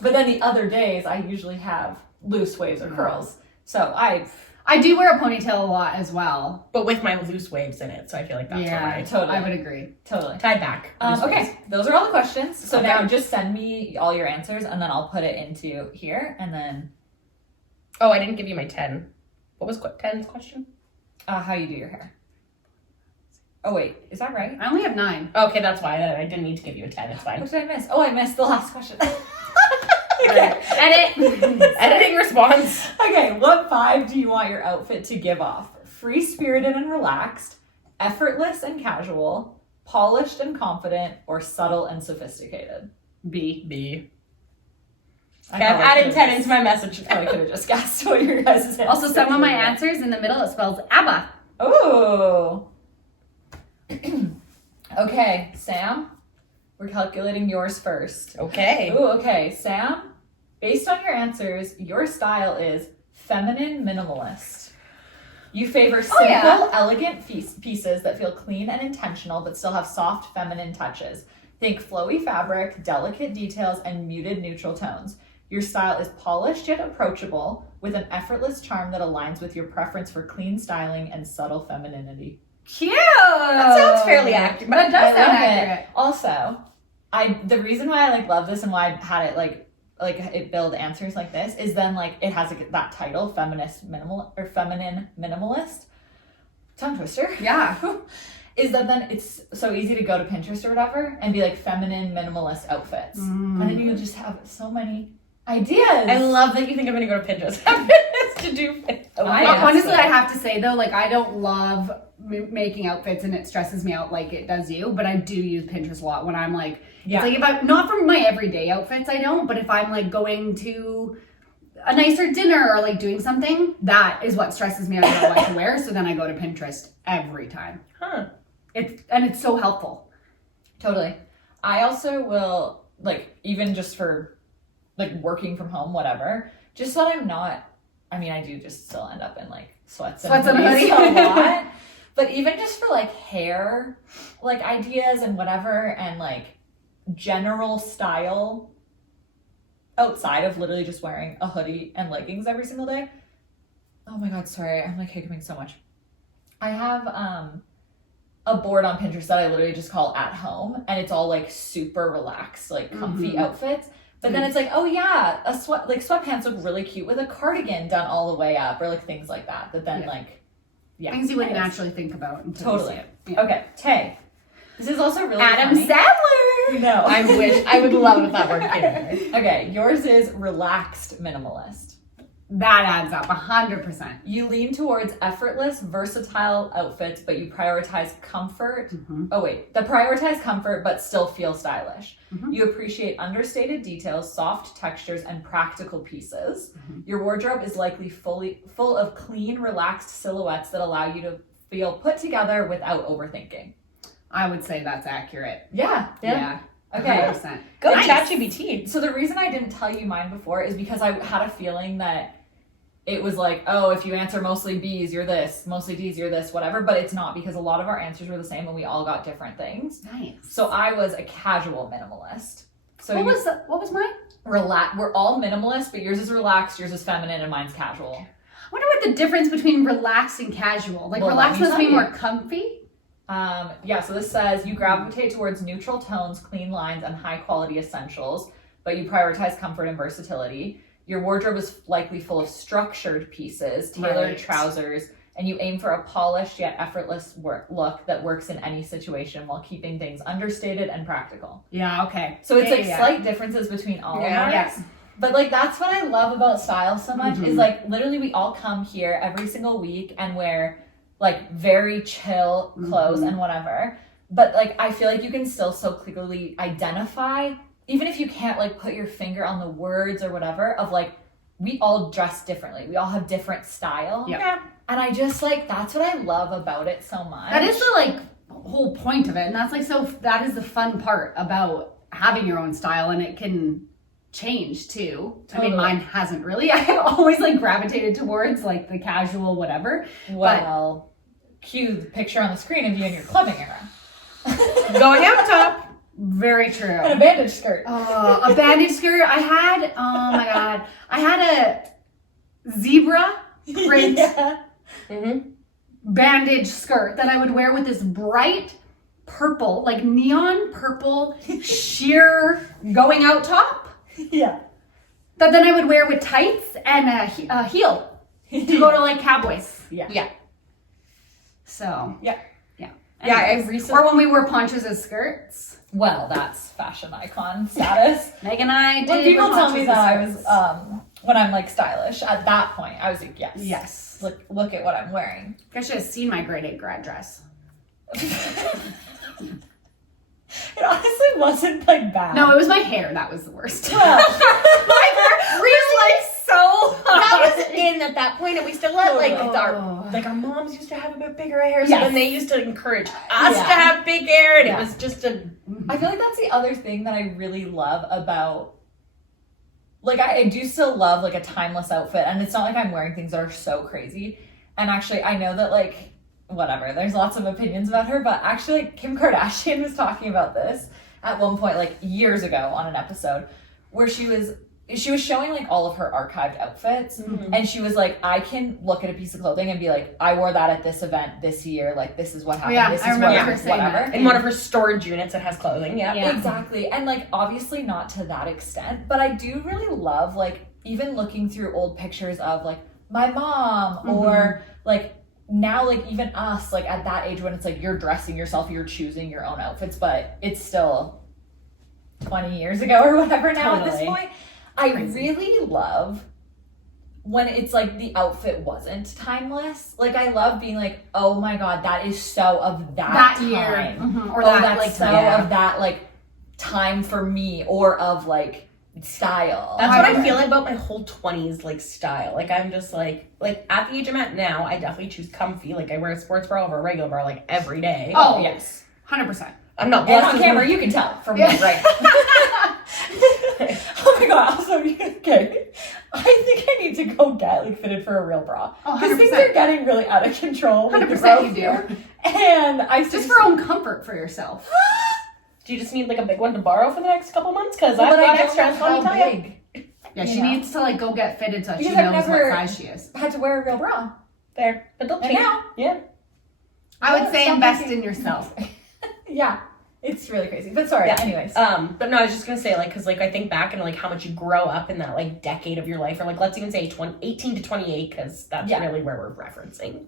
But then the other days, I usually have loose waves or curls. So I do wear a ponytail a lot as well. But with my loose waves in it, so I feel like that's why. totally. I would agree. Totally. Tied back. Loose waves. Okay, those are all the questions. So Okay. now just send me all your answers and then I'll put it into here and then Oh, I didn't give you my 10. What was 10's question? how you do your hair. Oh wait, is that right? I only have 9. Okay, that's why I didn't need to give you a 10. It's fine. What did I miss? Oh, I missed the last question. Okay. Edit. Editing response. Okay, what vibe do you want your outfit to give off? Free-spirited and relaxed, effortless and casual, polished and confident, or subtle and sophisticated? B. I Okay, I've probably added could've 10 just- into my message. I could have just guessed what your guys' answers Also, some of my were. answers in the middle, it spells ABBA. Oh. Okay, Sam, we're calculating yours first. Okay. Ooh, okay, Sam, based on your answers, your style is feminine minimalist. You favor simple, yeah. elegant pieces that feel clean and intentional but still have soft feminine touches. Think flowy fabric, delicate details, and muted neutral tones. Your style is polished yet approachable, with an effortless charm that aligns with your preference for clean styling and subtle femininity. Cute! That sounds fairly accurate. That does I sound love it. accurate. Also, the reason why I love this and why I had it like it build answers like this is then it has that title, feminine minimalist. Tongue twister. Yeah. Is that then it's so easy to go to Pinterest or whatever and be like feminine minimalist outfits. And then you just have so many ideas. I love that you think I'm going to go to Pinterest to do Honestly, I have to say though, I don't love making outfits and it stresses me out like it does you, but I do use Pinterest a lot when I'm Yeah. it's if I'm not for my everyday outfits, I don't, but if I'm going to a nicer dinner or doing something, that is what stresses me out about what to wear. So then I go to Pinterest every time. Huh. It's so helpful. Totally. I also will even just for working from home, whatever, just so that I'm not, I do just still end up in sweats and hoodies a lot. But even just for hair, ideas and whatever, and general style outside of literally just wearing a hoodie and leggings every single day. Oh my God, sorry. I'm hiccuping so much. I have a board on Pinterest that I literally just call at home, and it's all super relaxed, comfy outfits. But then it's oh yeah, sweatpants look really cute with a cardigan done all the way up, or things like that. But then yeah, Things you wouldn't anyways. naturally think about until Totally. you see it. Yeah. Okay, Tay. This is also really Adam funny. Sandler. No. I would love if that word came in. Okay, yours is relaxed minimalist. That adds up 100%. You lean towards effortless, versatile outfits, but you prioritize comfort. Oh wait, prioritize comfort but still feel stylish. You appreciate understated details, soft textures, and practical pieces. Your wardrobe is likely full of clean, relaxed silhouettes that allow you to feel put together without overthinking. I would say that's accurate. Yeah. Yeah. Okay. 100%. Go Nice. ChatGPT. So the reason I didn't tell you mine before is because I had a feeling that it was oh, if you answer mostly B's, you're this, mostly D's, you're this, whatever. But it's not, because a lot of our answers were the same and we all got different things. Nice. So I was a casual minimalist. So What was mine? we're all minimalist, but yours is relaxed, yours is feminine, and mine's casual. I wonder what the difference between relaxed and casual. Well, Relaxed let me must be tell you. more comfy. Yeah, so this says you gravitate towards neutral tones, clean lines, and high quality essentials, but you prioritize comfort and versatility. Your wardrobe is likely full of structured pieces, tailored Right. trousers, and you aim for a polished yet effortless look that works in any situation while keeping things understated and practical. Yeah, okay. So it's Yeah. slight differences between all of ours. Yes. But that's what I love about style so much is literally we all come here every single week and wear very chill clothes and whatever. But I feel you can still so clearly identify, even if you can't put your finger on the words or whatever, of we all dress differently. We all have different style. Yep. Yeah. And I just that's what I love about it so much. That is the whole point of it, and that's so that is the fun part about having your own style, and it can changed too. Totally. I mean, mine hasn't really. I've always like gravitated towards like the casual whatever. Well, cue the picture on the screen of you in your clubbing era. Going out top. Very true. And a bandage skirt. A bandage skirt. I had, oh my God. I had a zebra print Yeah. bandage skirt that I would wear with this bright purple, like neon purple sheer going out top Yeah. that then I would wear with tights and a heel to go to like Cowboys. Yeah. Yeah. So. Yeah. Yeah. Yeah, I Anyways. recently. Or when we wore ponchos as skirts. Well, that's fashion icon status. Meg and I did. When people wear tell me ponchos that I as was, skirts. when I'm like stylish, at that point, I was like, yes. Yes. Look at what I'm wearing. I should have seen my grade 8 grad dress. It honestly wasn't like bad. No, it was my hair that was the worst. Well, Really? so That was in at that point, and we still let Oh. our moms used to have a bit bigger hair, so Yes. then they used to encourage us Yeah. to have big hair, and Yeah. it was just a. I feel like that's the other thing that I really love about, like, I do still love like a timeless outfit, and it's not like I'm wearing things that are so crazy. And actually, I know that like whatever, there's lots of opinions about her, but actually, like, Kim Kardashian was talking about this at one point, like years ago, on an episode where she was showing like all of her archived outfits, and she was like, I can look at a piece of clothing and be like, I wore that at this event this year, like this is what happened, yeah, this I is remember what her happened, saying whatever. that. In one of her storage units that has clothing, yeah. Yeah. Exactly. And like obviously not to that extent, but I do really love like even looking through old pictures of like my mom or like now like even us like at that age when it's like you're dressing yourself, you're choosing your own outfits, but it's still 20 years ago or whatever now at this Totally. point. I Crazy. really love when it's like the outfit wasn't timeless. Like I love being like, oh my god, that is so of that time. year. Or Oh, that that's like so yeah. of that like time for me or of like style. That's what I feel about my whole 20s like style. Like I'm just like at the age I'm at now, I definitely choose comfy. Like I wear a sports bra over a regular bra like every day. Oh, yes. 100%. I'm not And blessed on with camera, you can tell from me, right? Oh my god, also, okay. I think I need to go get like fitted for a real bra. Oh, Because things 100%. are getting really out of control. with the 100% growth you do. here. And I Just for own comfort for yourself. Do you just need like a big one to borrow for the next couple months? Because but I've I got don't extras. know Let me how tell you. big. Yeah, You she know? needs to like go get fitted so she Because I've knows never- what size she is. I had to wear a real bra. There, but they'll And change. now, Yeah. I would say Stop invest thinking- in yourself. yeah, it's really crazy. But sorry, Yeah. anyways. But no, I was just gonna say like, cause like I think back and like how much you grow up in that like decade of your life, or like let's even say 18 to 28, cause that's Yeah. really where we're referencing.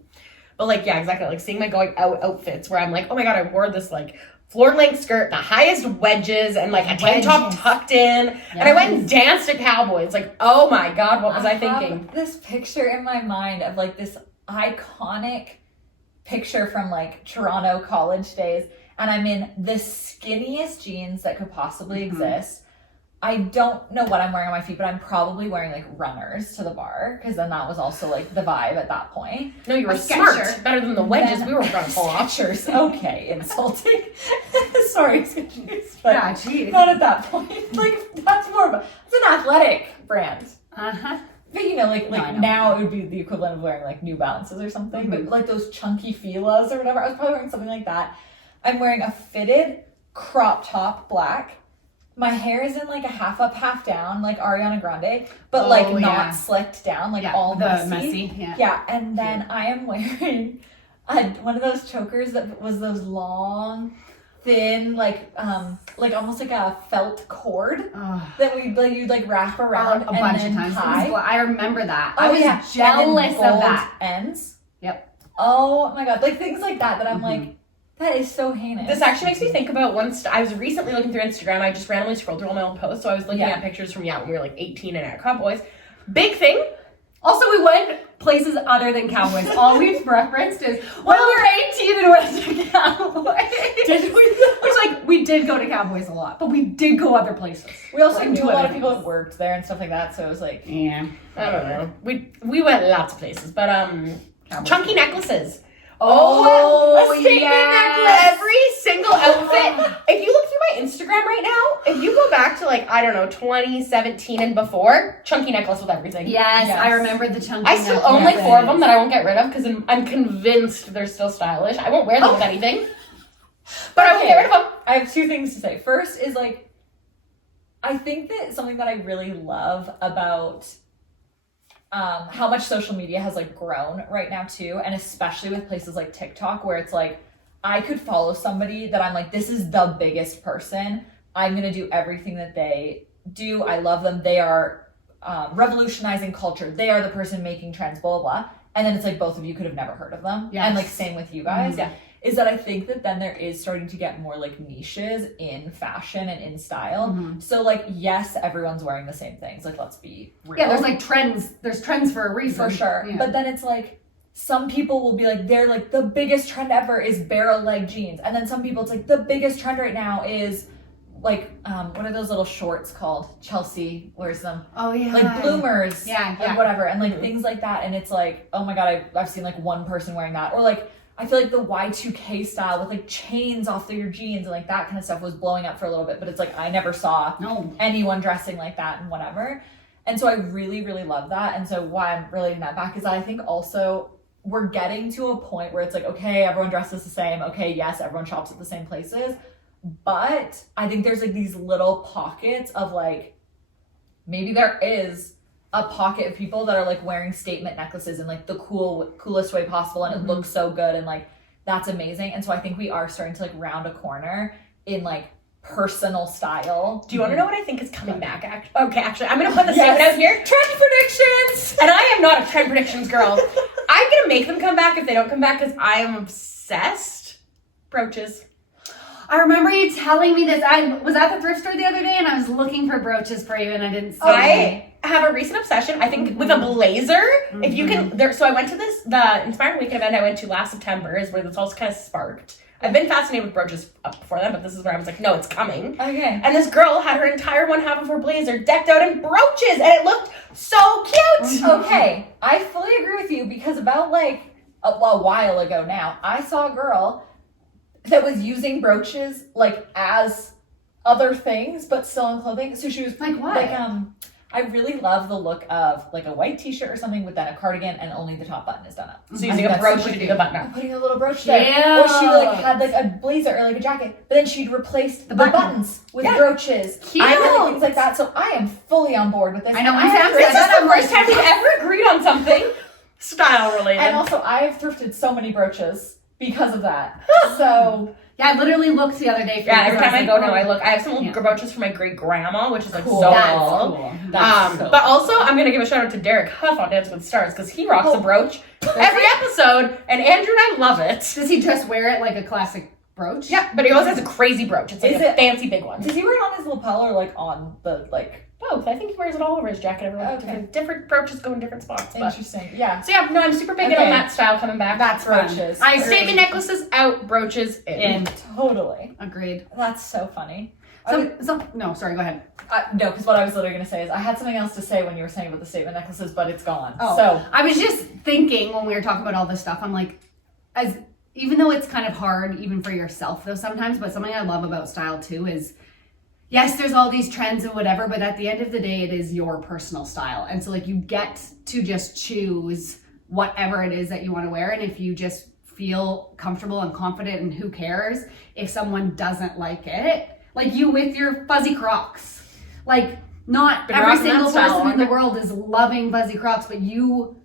But like yeah, exactly. Like seeing my going out outfits where I'm like, oh my god, I wore this like floor length skirt, the highest wedges, and like a tank top Wedges. tucked in, and I went and danced at Cowboys. Like, oh my god, what was I thinking? have this picture in my mind of like this iconic picture from like Toronto college days, and I'm in the skinniest jeans that could possibly exist. I don't know what I'm wearing on my feet, but I'm probably wearing like runners to the bar because then that was also like the vibe at that point. No, you were A smart. Skechers. Better than the wedges Then- we were gonna pull off. Skechers. Okay, insulting. Sorry, Skechers, but Yeah, geez. not at that point. Like that's more of a it's an athletic brand. Uh-huh. But you know, like No, I know. now it would be the equivalent of wearing like New Balances or something. But like those chunky Fila's or whatever, I was probably wearing something like that. I'm wearing a fitted crop top black. My hair is in like a half up, half down, like Ariana Grande, but like Oh, not yeah. slicked down, like Yeah, all the messy. yeah. Yeah, and then I am wearing one of those chokers that was those long, thin, like almost like a felt cord Oh, that you'd like wrap around a and bunch then of times. It was tie. bla- I remember that. Oh, I was yeah. jealous And then of gold that. ends. Yep. Oh my god, like things like that I'm like, that is so heinous. This actually makes me think about once I was recently looking through Instagram. I just randomly scrolled through all my old posts, so I was looking Yeah. at pictures from when we were like 18 and at Cowboys. Big thing. Also, we went places other than Cowboys. All we've referenced is when we were 18 and went to Cowboys. Did we? Which, like, we did go to Cowboys a lot, but we did go other places. We also Like, knew do a lot other of people things. that worked there and stuff like that, so it was like, Yeah. I don't know. We went lots of places, but Cowboys. chunky necklaces. Oh, a statement yes. Every single outfit. If you look through my Instagram right now, if you go back to like, I don't know, 2017 and before, chunky necklace with everything. Yes, I remember the chunky I still own like 4 of them that I won't get rid of because I'm convinced they're still stylish. I won't wear them with anything. But I won't get rid of them. I have 2 things to say. First is like, I think that something that I really love about how much social media has like grown right now too, and especially with places like TikTok where it's like, I could follow somebody that I'm like, this is the biggest person. I'm going to do everything that they do. I love them. They are revolutionizing culture. They are the person making trends, blah, blah, blah. And then it's like both of you could have never heard of them. Yes. And like same with you guys. Yeah. Is that I think that then there is starting to get more like niches in fashion and in style. So like, yes, everyone's wearing the same things. Like, let's be real. Yeah, there's like trends. There's trends for a reason. For sure. Yeah. But then it's like, some people will be like, they're like, the biggest trend ever is barrel leg jeans. And then some people, it's like, the biggest trend right now is like, what are those little shorts called? Chelsea wears them. Oh, yeah. Like bloomers. Yeah. And whatever. And like things like that. And it's like, oh my God, I've seen like one person wearing that. Or like, I feel like the Y2K style with like chains off your jeans and like that kind of stuff was blowing up for a little bit. But it's like, I never saw anyone dressing like that and whatever. And so I really, really love that. And so why I'm relating that back is that I think also we're getting to a point where it's like, okay, everyone dresses the same. Okay, yes, everyone shops at the same places. But I think there's like these little pockets of like, maybe there is a pocket of people that are like wearing statement necklaces in like the coolest way possible. And it looks so good. And like, that's amazing. And so I think we are starting to like round a corner in like personal style. Do you want to know what I think is coming back? Okay, actually, I'm going to put the statement out here. Trend predictions! And I am not a trend predictions girl. I'm going to make them come back if they don't come back because I am obsessed. Brooches. I remember you telling me this. I was at the thrift store the other day and I was looking for brooches for you and I didn't see I have a recent obsession, I think, with a blazer. If you can, so I went to the Inspiring Weekend event I went to last September is where this all kind of sparked. I've been fascinated with brooches up before that, but this is where I was like, no, it's coming. Okay. And this girl had her entire one half of her blazer decked out in brooches, and it looked so cute. Okay, I fully agree with you because about like a while ago now, I saw a girl that was using brooches like as other things, but still in clothing. So she was Like what? Like I really love the look of like a white t-shirt or something with then a cardigan and only the top button is done up. So using a brooch to do the button up. Putting a little brooch there. Yeah. Or she like had like a blazer or like a jacket, but then she'd replaced the buttons with brooches. Cute. And things like that. So I am fully on board with this. I know, And Sam This said that. is the first time we've ever agreed on something style related. And also I have thrifted so many brooches because of that. So Yeah, I literally looked the other day. Yeah, every time I go now, I look. look. I have some little brooches for my great grandma, which is like Cool. so That's cool. cool. But also, I'm gonna give a shout out to Derek Huff on Dance with Stars because he rocks a brooch every episode, and Andrew and I love it. Does he just wear it like a classic brooch? Yeah, but he always has a crazy brooch. It's like Is a it- fancy big one. does he wear it on his lapel or like on the like Both. I think he wears it all over his jacket. Everywhere. Okay. Different brooches go in different spots. But. interesting? Yeah. So yeah, no, I'm super big in Okay. on that style coming back. That's fun. Brooches. I Statement necklaces out, brooches in. Totally. Agreed. That's so funny. No, sorry, go ahead. No, because what I was literally going to say is I had something else to say when you were saying about the statement necklaces, but it's gone. Oh, So I was just thinking when we were talking about all this stuff, I'm like, even though it's kind of hard even for yourself though sometimes, but something I love about style too is, yes, there's all these trends and whatever, but at the end of the day, it is your personal style. And so like you get to just choose whatever it is that you want to wear. And if you just feel comfortable and confident, and who cares if someone doesn't like it, like you with your fuzzy Crocs, like not Been every rocking that single style, person in aren't the I? world is loving fuzzy Crocs, but you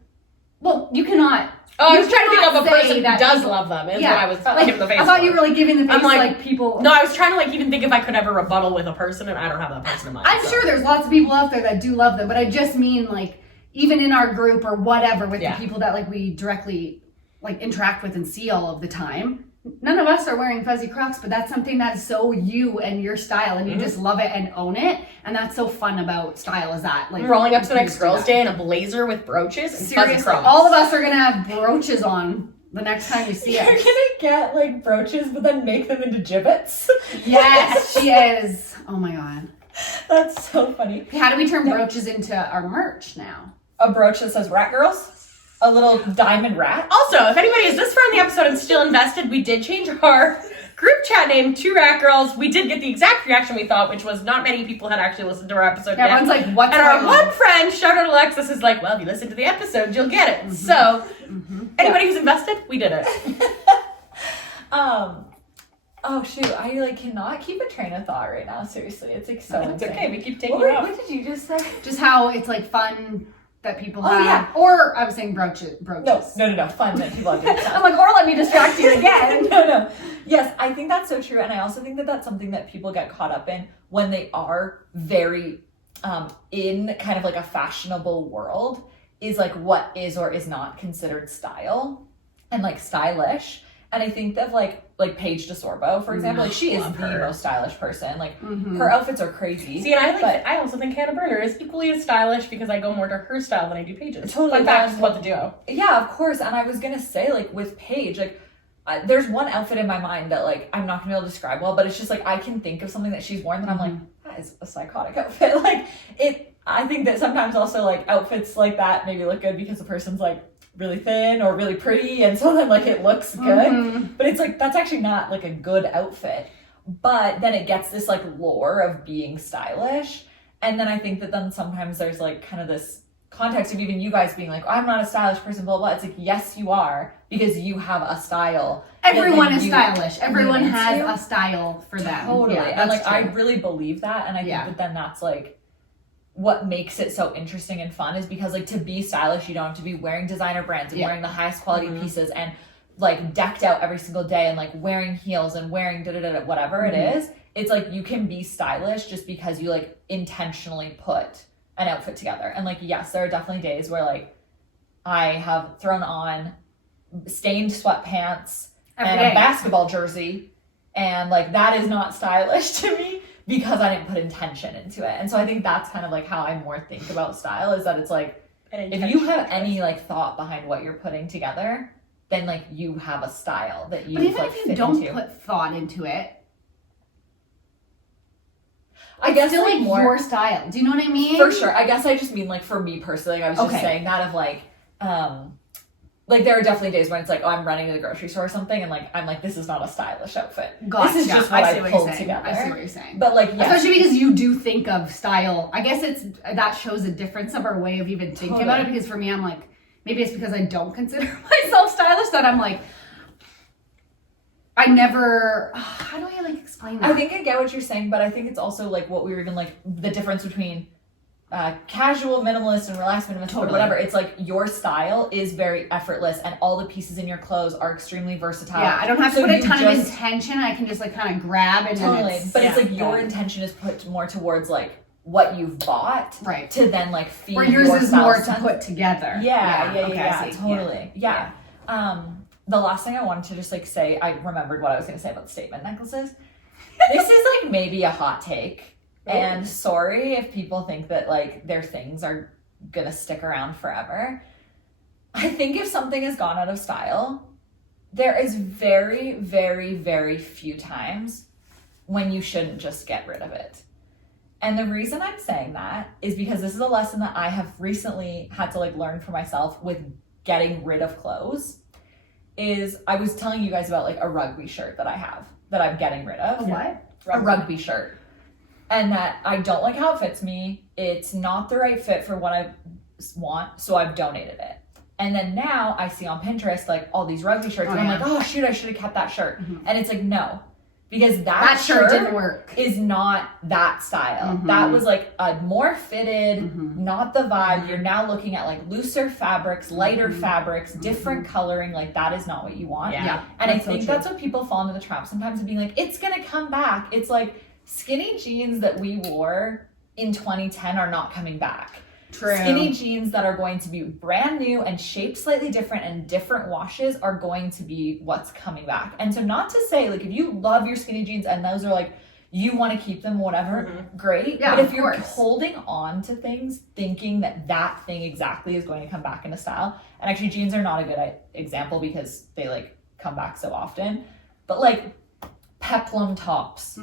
cannot. Oh, I you was trying to think cannot of a say person who that does people- love them. Is Yeah, what I was like, giving the face I thought for. you were like giving the face I'm like, like people. No, I was trying to like even think if I could ever rebuttal with a person, and I don't have that person in mind. I'm so. sure there's lots of people out there that do love them, but I just mean like even in our group or whatever with Yeah. the people that like we directly like interact with and see all of the time. None of us are wearing fuzzy Crocs, but that's something that is so you and your style, and you just love it and own it, and that's so fun about style. Is that like rolling up to the you next do girls' that. day in a blazer with brooches and fuzzy Seriously, Crocs. all of us are gonna have brooches on the next time you see you're us. gonna get like brooches, but then make them into gibbets. Yes, she is. Oh my god. That's so funny. How do we turn brooches into our merch now? A brooch that says "Rat Girls," a little diamond rat. Also, if anybody is this far in the episode and still invested, we did change our group chat named Two Rat Girls. We did get the exact reaction we thought, which was not many people had actually listened to our episode yet. Everyone's like, what's And our going on? one friend, shout out Alexis, is like, well, if you listen to the episode, you'll get it. So, anybody who's invested, we did it. Oh shoot, I like cannot keep a train of thought right now. Seriously, it's like so It's insane. okay, we keep taking What, it off. what did you just say? Just how it's like fun that people Oh, have. yeah. Or I was saying broaches. No. Fun that people have doing stuff. I'm like, or let me distract you again. No. Yes, I think that's so true. And I also think that that's something that people get caught up in when they are very in kind of like a fashionable world, is like what is or is not considered style and like stylish. And I think that like Paige DeSorbo, for example, like she is Love the her. most stylish person. Like her outfits are crazy. See, and but I also think Hannah Berner is equally as stylish because I go more to her style than I do Paige's. Totally. Fun fact about the duo. yeah, of course. And I was gonna say like with Paige, like there's one outfit in my mind that like I'm not gonna be able to describe well, but it's just like I can think of something that she's worn that I'm like, that is a psychotic outfit. Like I think that sometimes also like outfits like that maybe look good because the person's like really thin or really pretty, and so then like it looks good, but it's like that's actually not like a good outfit. But then it gets this like lore of being stylish, and then I think that then sometimes there's like kind of this context of even you guys being like, oh, I'm not a stylish person, blah blah. It's like, yes you are, because you have a style. Everyone that is you stylish. Everyone lean has into. a style for them. Totally. Yeah, And that's like I true. really believe that, and I think that then that's like what makes it so interesting and fun, is because like to be stylish you don't have to be wearing designer brands and wearing the highest quality pieces and like decked out every single day and like wearing heels and wearing whatever it is. It's like you can be stylish just because you like intentionally put an outfit together. And like yes, there are definitely days where like I have thrown on stained sweatpants Every and day. a basketball jersey, and like that is not stylish to me because I didn't put intention into it. And so I think that's kind of like how I more think about style, is that it's like if you have any like thought behind what you're putting together, then like you have a style that you But even like if you fit don't into. put thought into it, I guess still like like more your style. Do you know what I mean? for sure. I guess I just mean like for me personally, I was just Okay. saying that of like there are definitely days when it's like, oh, I'm running to the grocery store or something, and like I'm like, this is not a stylish outfit. Gotcha. This is just what I see pulled you're saying. together. I see what you're saying. But like yes, Especially because you do think of style. I guess that shows a difference of our way of even thinking about it. Totally. Because for me, I'm like, maybe it's because I don't consider myself stylish that I'm like, I never. How do I like explain that? I think I get what you're saying, but I think it's also like what we were even like the difference between casual minimalist and relaxed minimalist, Totally. or whatever. It's like your style is very effortless, and all the pieces in your clothes are extremely versatile. Yeah, I don't have to So put a you ton of just- intention. I can just like kind of grab and Totally, then it's, but it's yeah, like your done. intention is put more towards like what you've bought, Right. to then like feed Where yours your is style more to sense. put together. Yeah, Okay, I see. totally. Yeah. The last thing I wanted to just like say, I remembered what I was going to say about the statement necklaces. This is like maybe a hot take, and sorry if people think that like their things are gonna stick around forever. I think if something has gone out of style, there is very, very, very few times when you shouldn't just get rid of it. And the reason I'm saying that is because this is a lesson that I have recently had to like learn for myself with getting rid of clothes. Is I was telling you guys about like a rugby shirt that I have that I'm getting rid of. What? A rugby shirt. And that I don't like how it fits me. It's not the right fit for what I want, so I've donated it. And then now I see on Pinterest like all these rugby shirts, and I'm like, oh shoot, I should have kept that shirt. And it's like, no, because that shirt didn't work. is not that style. That was like a more fitted, not the vibe. You're now looking at like looser fabrics, lighter fabrics, different coloring. Like that is not what you want. Yeah. And I that's so think true. that's what people fall into the trap sometimes of being like, it's gonna come back. It's like skinny jeans that we wore in 2010 are not coming back. True. Skinny jeans that are going to be brand new and shaped slightly different and different washes are going to be what's coming back. And so not to say like if you love your skinny jeans and those are like you want to keep them whatever, great. Yeah, but if of you're course. holding on to things thinking that that thing exactly is going to come back into style, and actually jeans are not a good example because they like come back so often, but like peplum tops.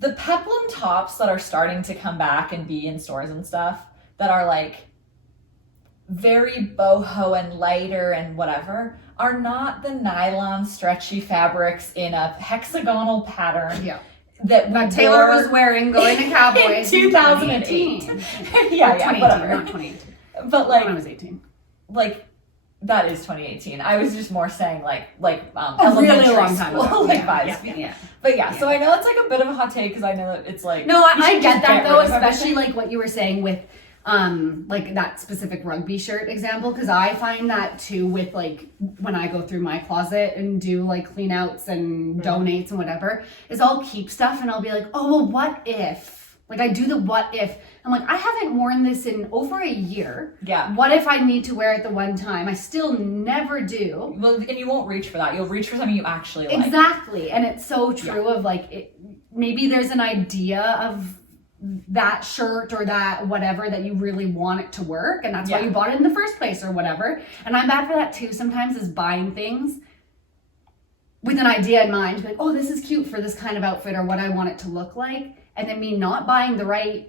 The peplum tops that are starting to come back and be in stores and stuff that are like very boho and lighter and whatever are not the nylon stretchy fabrics in a hexagonal pattern Yeah. that Taylor was wearing going to Cowboys in 2008. 2018. yeah, 2018, whatever. not 2018. But When I like, was 18. that is 2018. I was just more saying like A really elementary long time school, ago. like Yeah, vibes. yeah. But yeah, so I know it's like a bit of a hot take because I know that it's like No, you I should get just that get though, rid of especially everything. like what you were saying with like that specific rugby shirt example, because I find that too with like when I go through my closet and do like clean outs and donates and whatever, is I'll keep stuff and I'll be like, oh well, what if? Like I do the what if. I'm like, I haven't worn this in over a year. Yeah. What if I need to wear it the one time? I still never do. Well, and you won't reach for that. You'll reach for something you actually like. Exactly. And it's so true of like, maybe there's an idea of that shirt or that whatever that you really want it to work. And that's why you bought it in the first place or whatever. And I'm bad for that too sometimes, is buying things with an idea in mind. Like, oh, this is cute for this kind of outfit or what I want it to look like. And then me not buying the right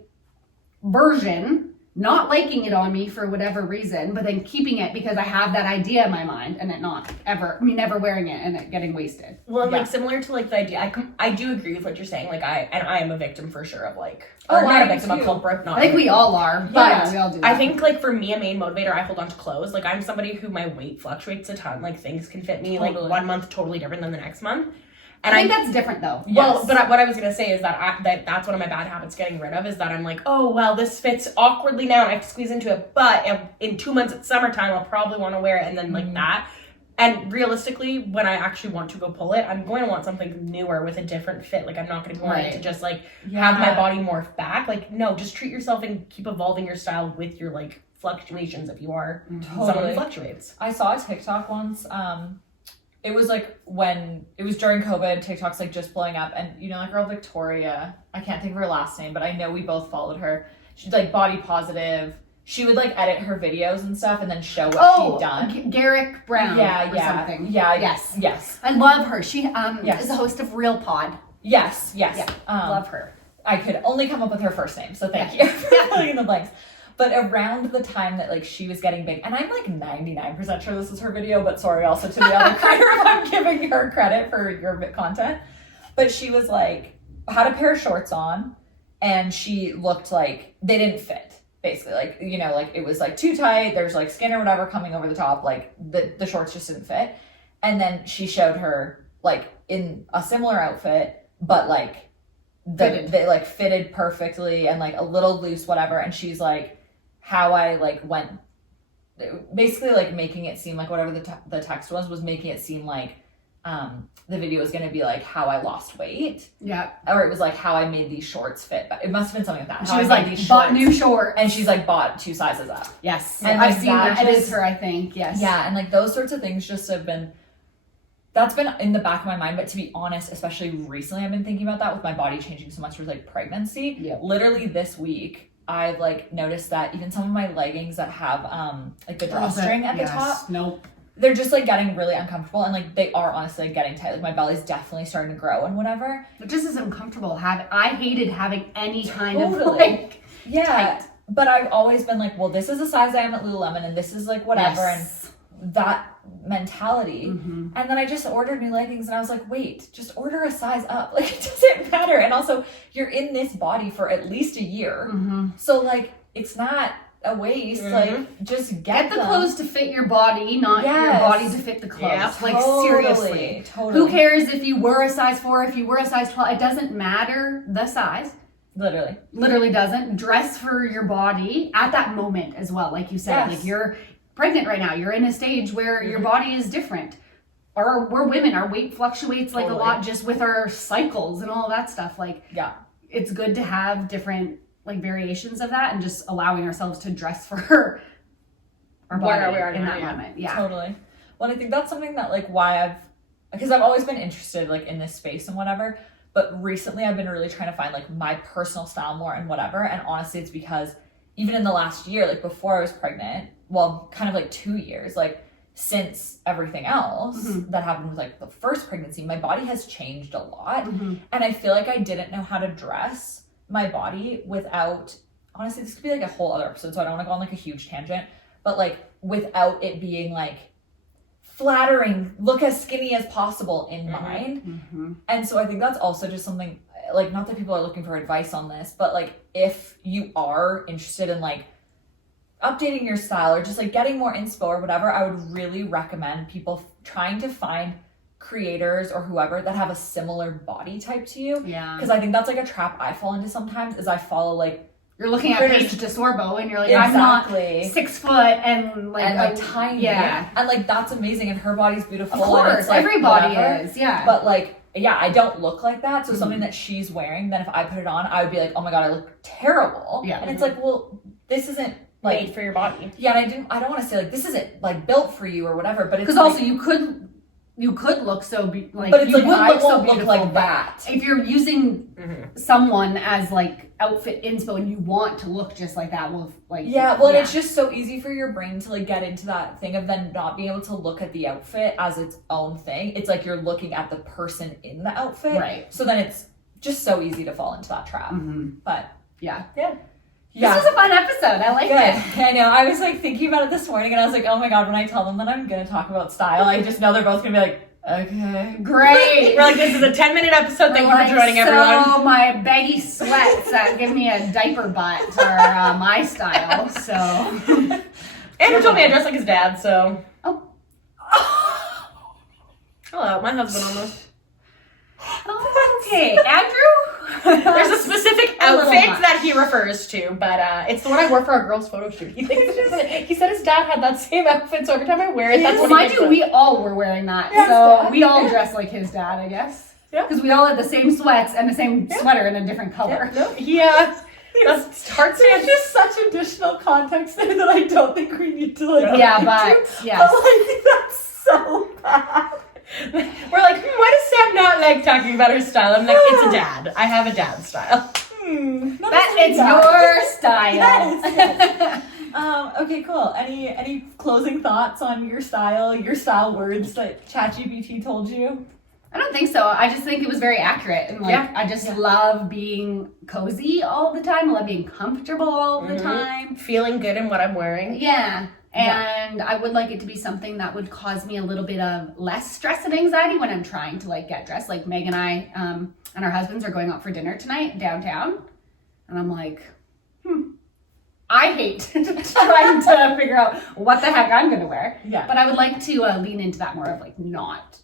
version, not liking it on me for whatever reason, but then keeping it because I have that idea in my mind and it never wearing it and it getting wasted. Well, and like similar to like the idea, I do agree with what you're saying. Like I am a victim for sure of like, Oh, or not I a am victim, a too. culprit. Not I think a we victim. all are, but But we all do I that. think like for me, a main motivator, I hold on to clothes. Like I'm somebody who my weight fluctuates a ton. Like things can fit me like Totally. 1 month totally different than the next month. And I think that's different though. well, but what I was gonna say is that that's one of my bad habits getting rid of, is that I'm like, oh well, this fits awkwardly now and I have to squeeze into it, but in 2 months it's summertime, I'll probably want to wear it, and then like that. And realistically, when I actually want to go pull it, I'm going to want something newer with a different fit. Like I'm not going to want it to just like have my body morph back. Like no, just treat yourself and keep evolving your style with your like fluctuations if you are someone who fluctuates. I saw a TikTok once. It was like when it was during COVID, TikTok's like just blowing up, and you know, like girl Victoria, I can't think of her last name, but I know we both followed her. She's like body positive. She would like edit her videos and stuff and then show what she'd done. Garrick Brown or something. Yeah, Yes. I love her. She Yes. is the host of Real Pod. Yes. Yeah, love her. I could only come up with her first name, so thank you for filling in the blanks. But around the time that like she was getting big, and I'm like 99% sure this is her video, but sorry also to the other creator if I'm giving her credit for your content. But she was like, had a pair of shorts on, and she looked like they didn't fit. Basically, like, you know, like it was like too tight, there's like skin or whatever coming over the top, like the shorts just didn't fit. And then she showed her like in a similar outfit, but like they like fitted perfectly and like a little loose, whatever. And she's like, how I like went, basically like making it seem like whatever the text was making it seem like the video was going to be like how I lost weight. Yeah. Or it was like how I made these shorts fit. It must have been something like that. She was like, bought new shorts. And she's like bought 2 sizes up. Yes. And I've like, seen that. It just- is her, I think. Yes. Yeah. And like those sorts of things just have been, that's been in the back of my mind. But to be honest, especially recently, I've been thinking about that with my body changing so much with like pregnancy. Yeah. Literally this week, I've like noticed that even some of my leggings that have like the drawstring at the top, Nope. they're just like getting really uncomfortable, and like they are honestly like, getting tight. Like my belly's definitely starting to grow and whatever. It just is uncomfortable. I hated having any kind of Totally. like Yeah. tight. But I've always been like, well, this is the size I am at Lululemon, and this is like whatever, Yes. and that mentality. And then I just ordered new leggings, and I was like, wait, just order a size up. Like it doesn't matter. And also, you're in this body for at least a year, so like it's not a waste. Like just Get the them. clothes to fit your body, not your Yes. body to fit the clothes. Yeah, like Totally, seriously. totally. Who cares if you were a size 4, if you were a size 12? It doesn't matter the size. Literally doesn't. Dress for your body at that moment as well. Like you said, Yes. like you're pregnant right now. You're in a stage where your body is different. Or we're women. Our weight fluctuates like a lot just with our cycles and all of that stuff. Like Yeah. it's good to have different like variations of that and just allowing ourselves to dress for our body Where we are in now, that yeah. moment. Yeah. Totally. Well, I think that's something that like why because I've always been interested like in this space and whatever, but recently I've been really trying to find like my personal style more and whatever. And honestly, it's because even in the last year, like before I was pregnant, well, kind of like 2 years, like since everything else that happened with like the first pregnancy, my body has changed a lot. And I feel like I didn't know how to dress my body without, honestly, this could be like a whole other episode, so I don't want to go on like a huge tangent, but like without it being like flattering, look as skinny as possible in Mhm. mind. Mm-hmm. And so I think that's also just something, like, not that people are looking for advice on this, but like if you are interested in like updating your style or just like getting more inspo or whatever, I would really recommend people trying to find creators or whoever that have a similar body type to you. Yeah. Because I think that's like a trap I fall into sometimes, is I follow like You're looking at Critters- Paige DeSorbo and you're like, I'm not exactly 6 foot and like, and like tiny, Yeah. and like that's amazing, and her body's beautiful. Of and course, it's, like, everybody whatever. is. Yeah. But like, yeah, I don't look like that. So Mhm. something that she's wearing, then if I put it on, I would be like, oh my god, I look terrible. Yeah. And it's like, well, this isn't like, Made for your body. yeah, and I don't want to say like this isn't like built for you or whatever, but it's Because like, also you could look so like, but it's you like would I look so won't look beautiful, like but that. if you're using Mhm. someone as like outfit inspo and you want to look just like that, well, like Yeah, well, and it's just so easy for your brain to like get into that thing of then not being able to look at the outfit as its own thing. It's like you're looking at the person in the outfit. Right. So then it's just so easy to fall into that trap. Mhm. But Yeah. yeah. This was a fun episode. I liked it. Good. I know. I was like thinking about it this morning and I was like, oh my god, when I tell them that I'm gonna talk about style, I just know they're both gonna be like, okay. Great. We're like, this is a 10-minute episode. Thank you Like, for joining, everyone. So my baggy sweats that give me a diaper butt are my style. So Andrew told me I dress like his dad, so. Oh. Hello, my husband almost. okay, Andrew. There's a specific A little outfit much. that he refers to, but it's the one I wore for our girls' photo shoot. He thinks he said his dad had that same outfit, so every time I wear it, that's Well, what he mind thinks you, of. we all were wearing that, Yes, so Dad. we all dress like his dad, I guess. Yeah. Because we all had the same sweats and the same sweater in a different color. No, that's heart There's stands. just such additional context there that I don't think we need to like Yeah, get but into. yes. But like that's so bad. We're like, why does Sam not like talking about her style? I'm like, it's a dad. I have a dad style. That it's your style. Yes. Okay, cool. Any closing thoughts on your style words that ChatGPT told you? I don't think so. I just think it was very accurate, and like Yeah. I just love being cozy all the time. I love being comfortable all the Mhm. time. Feeling good in what I'm wearing. Yeah. And I would like it to be something that would cause me a little bit of less stress and anxiety when I'm trying to like get dressed. Like Meg and I and our husbands are going out for dinner tonight downtown, and I'm like, I hate trying to figure out what the heck I'm gonna wear. Yeah. But I would like to lean into that more of like not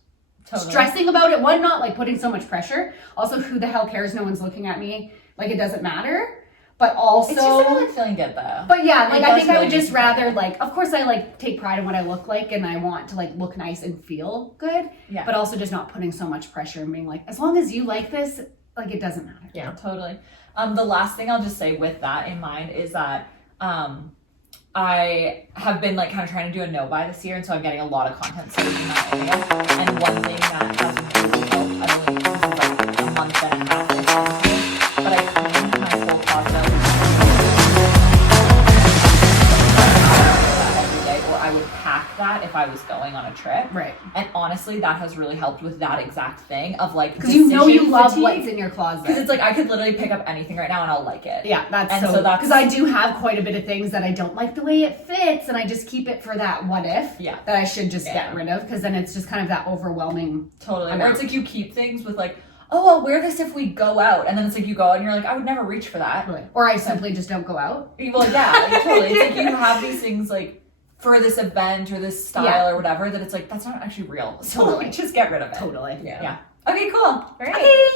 Totally. stressing about it. One, not like putting so much pressure. Also, who the hell cares? No one's looking at me. Like it doesn't matter. But also, It's just about like feeling good though. but yeah, like It I does think I really would need just to be rather good. like, of course I like take pride in what I look like and I want to like look nice and feel good. Yeah. But also just not putting so much pressure and being like, as long as you like this, like it doesn't matter. Yeah. Totally. The last thing I'll just say with that in mind is that I have been like kind of trying to do a no buy this year, and so I'm getting a lot of content sourced in that area. And one thing that has really helped, I believe this is like a month and a half into it, but I cleaned my whole closet out every day, or I would pack that if I was going on a trip. Right. And honestly, that has really helped with that exact thing of like, Because you know you decision love fatigue. what's in your closet. Because it's like I could literally pick up anything right now and I'll like it. Yeah, that's And so so that's- because I do have quite a bit of things that I don't like the way it fits, and I just keep it for that what if Yeah. that I should just Yeah. get rid of, because then it's just kind of that overwhelming. Totally. I'm Or out. it's like you keep things with like, oh, I'll wear this if we go out. And then it's like you go out and you're like, I would never reach for that. Or I simply just don't go out. Well, yeah, like, totally. It's like you have these things like for this event or this style Yeah. or whatever that it's like, that's not actually real. So Totally. like, just get rid of it. Totally. Yeah. Okay, cool. All right. Okay,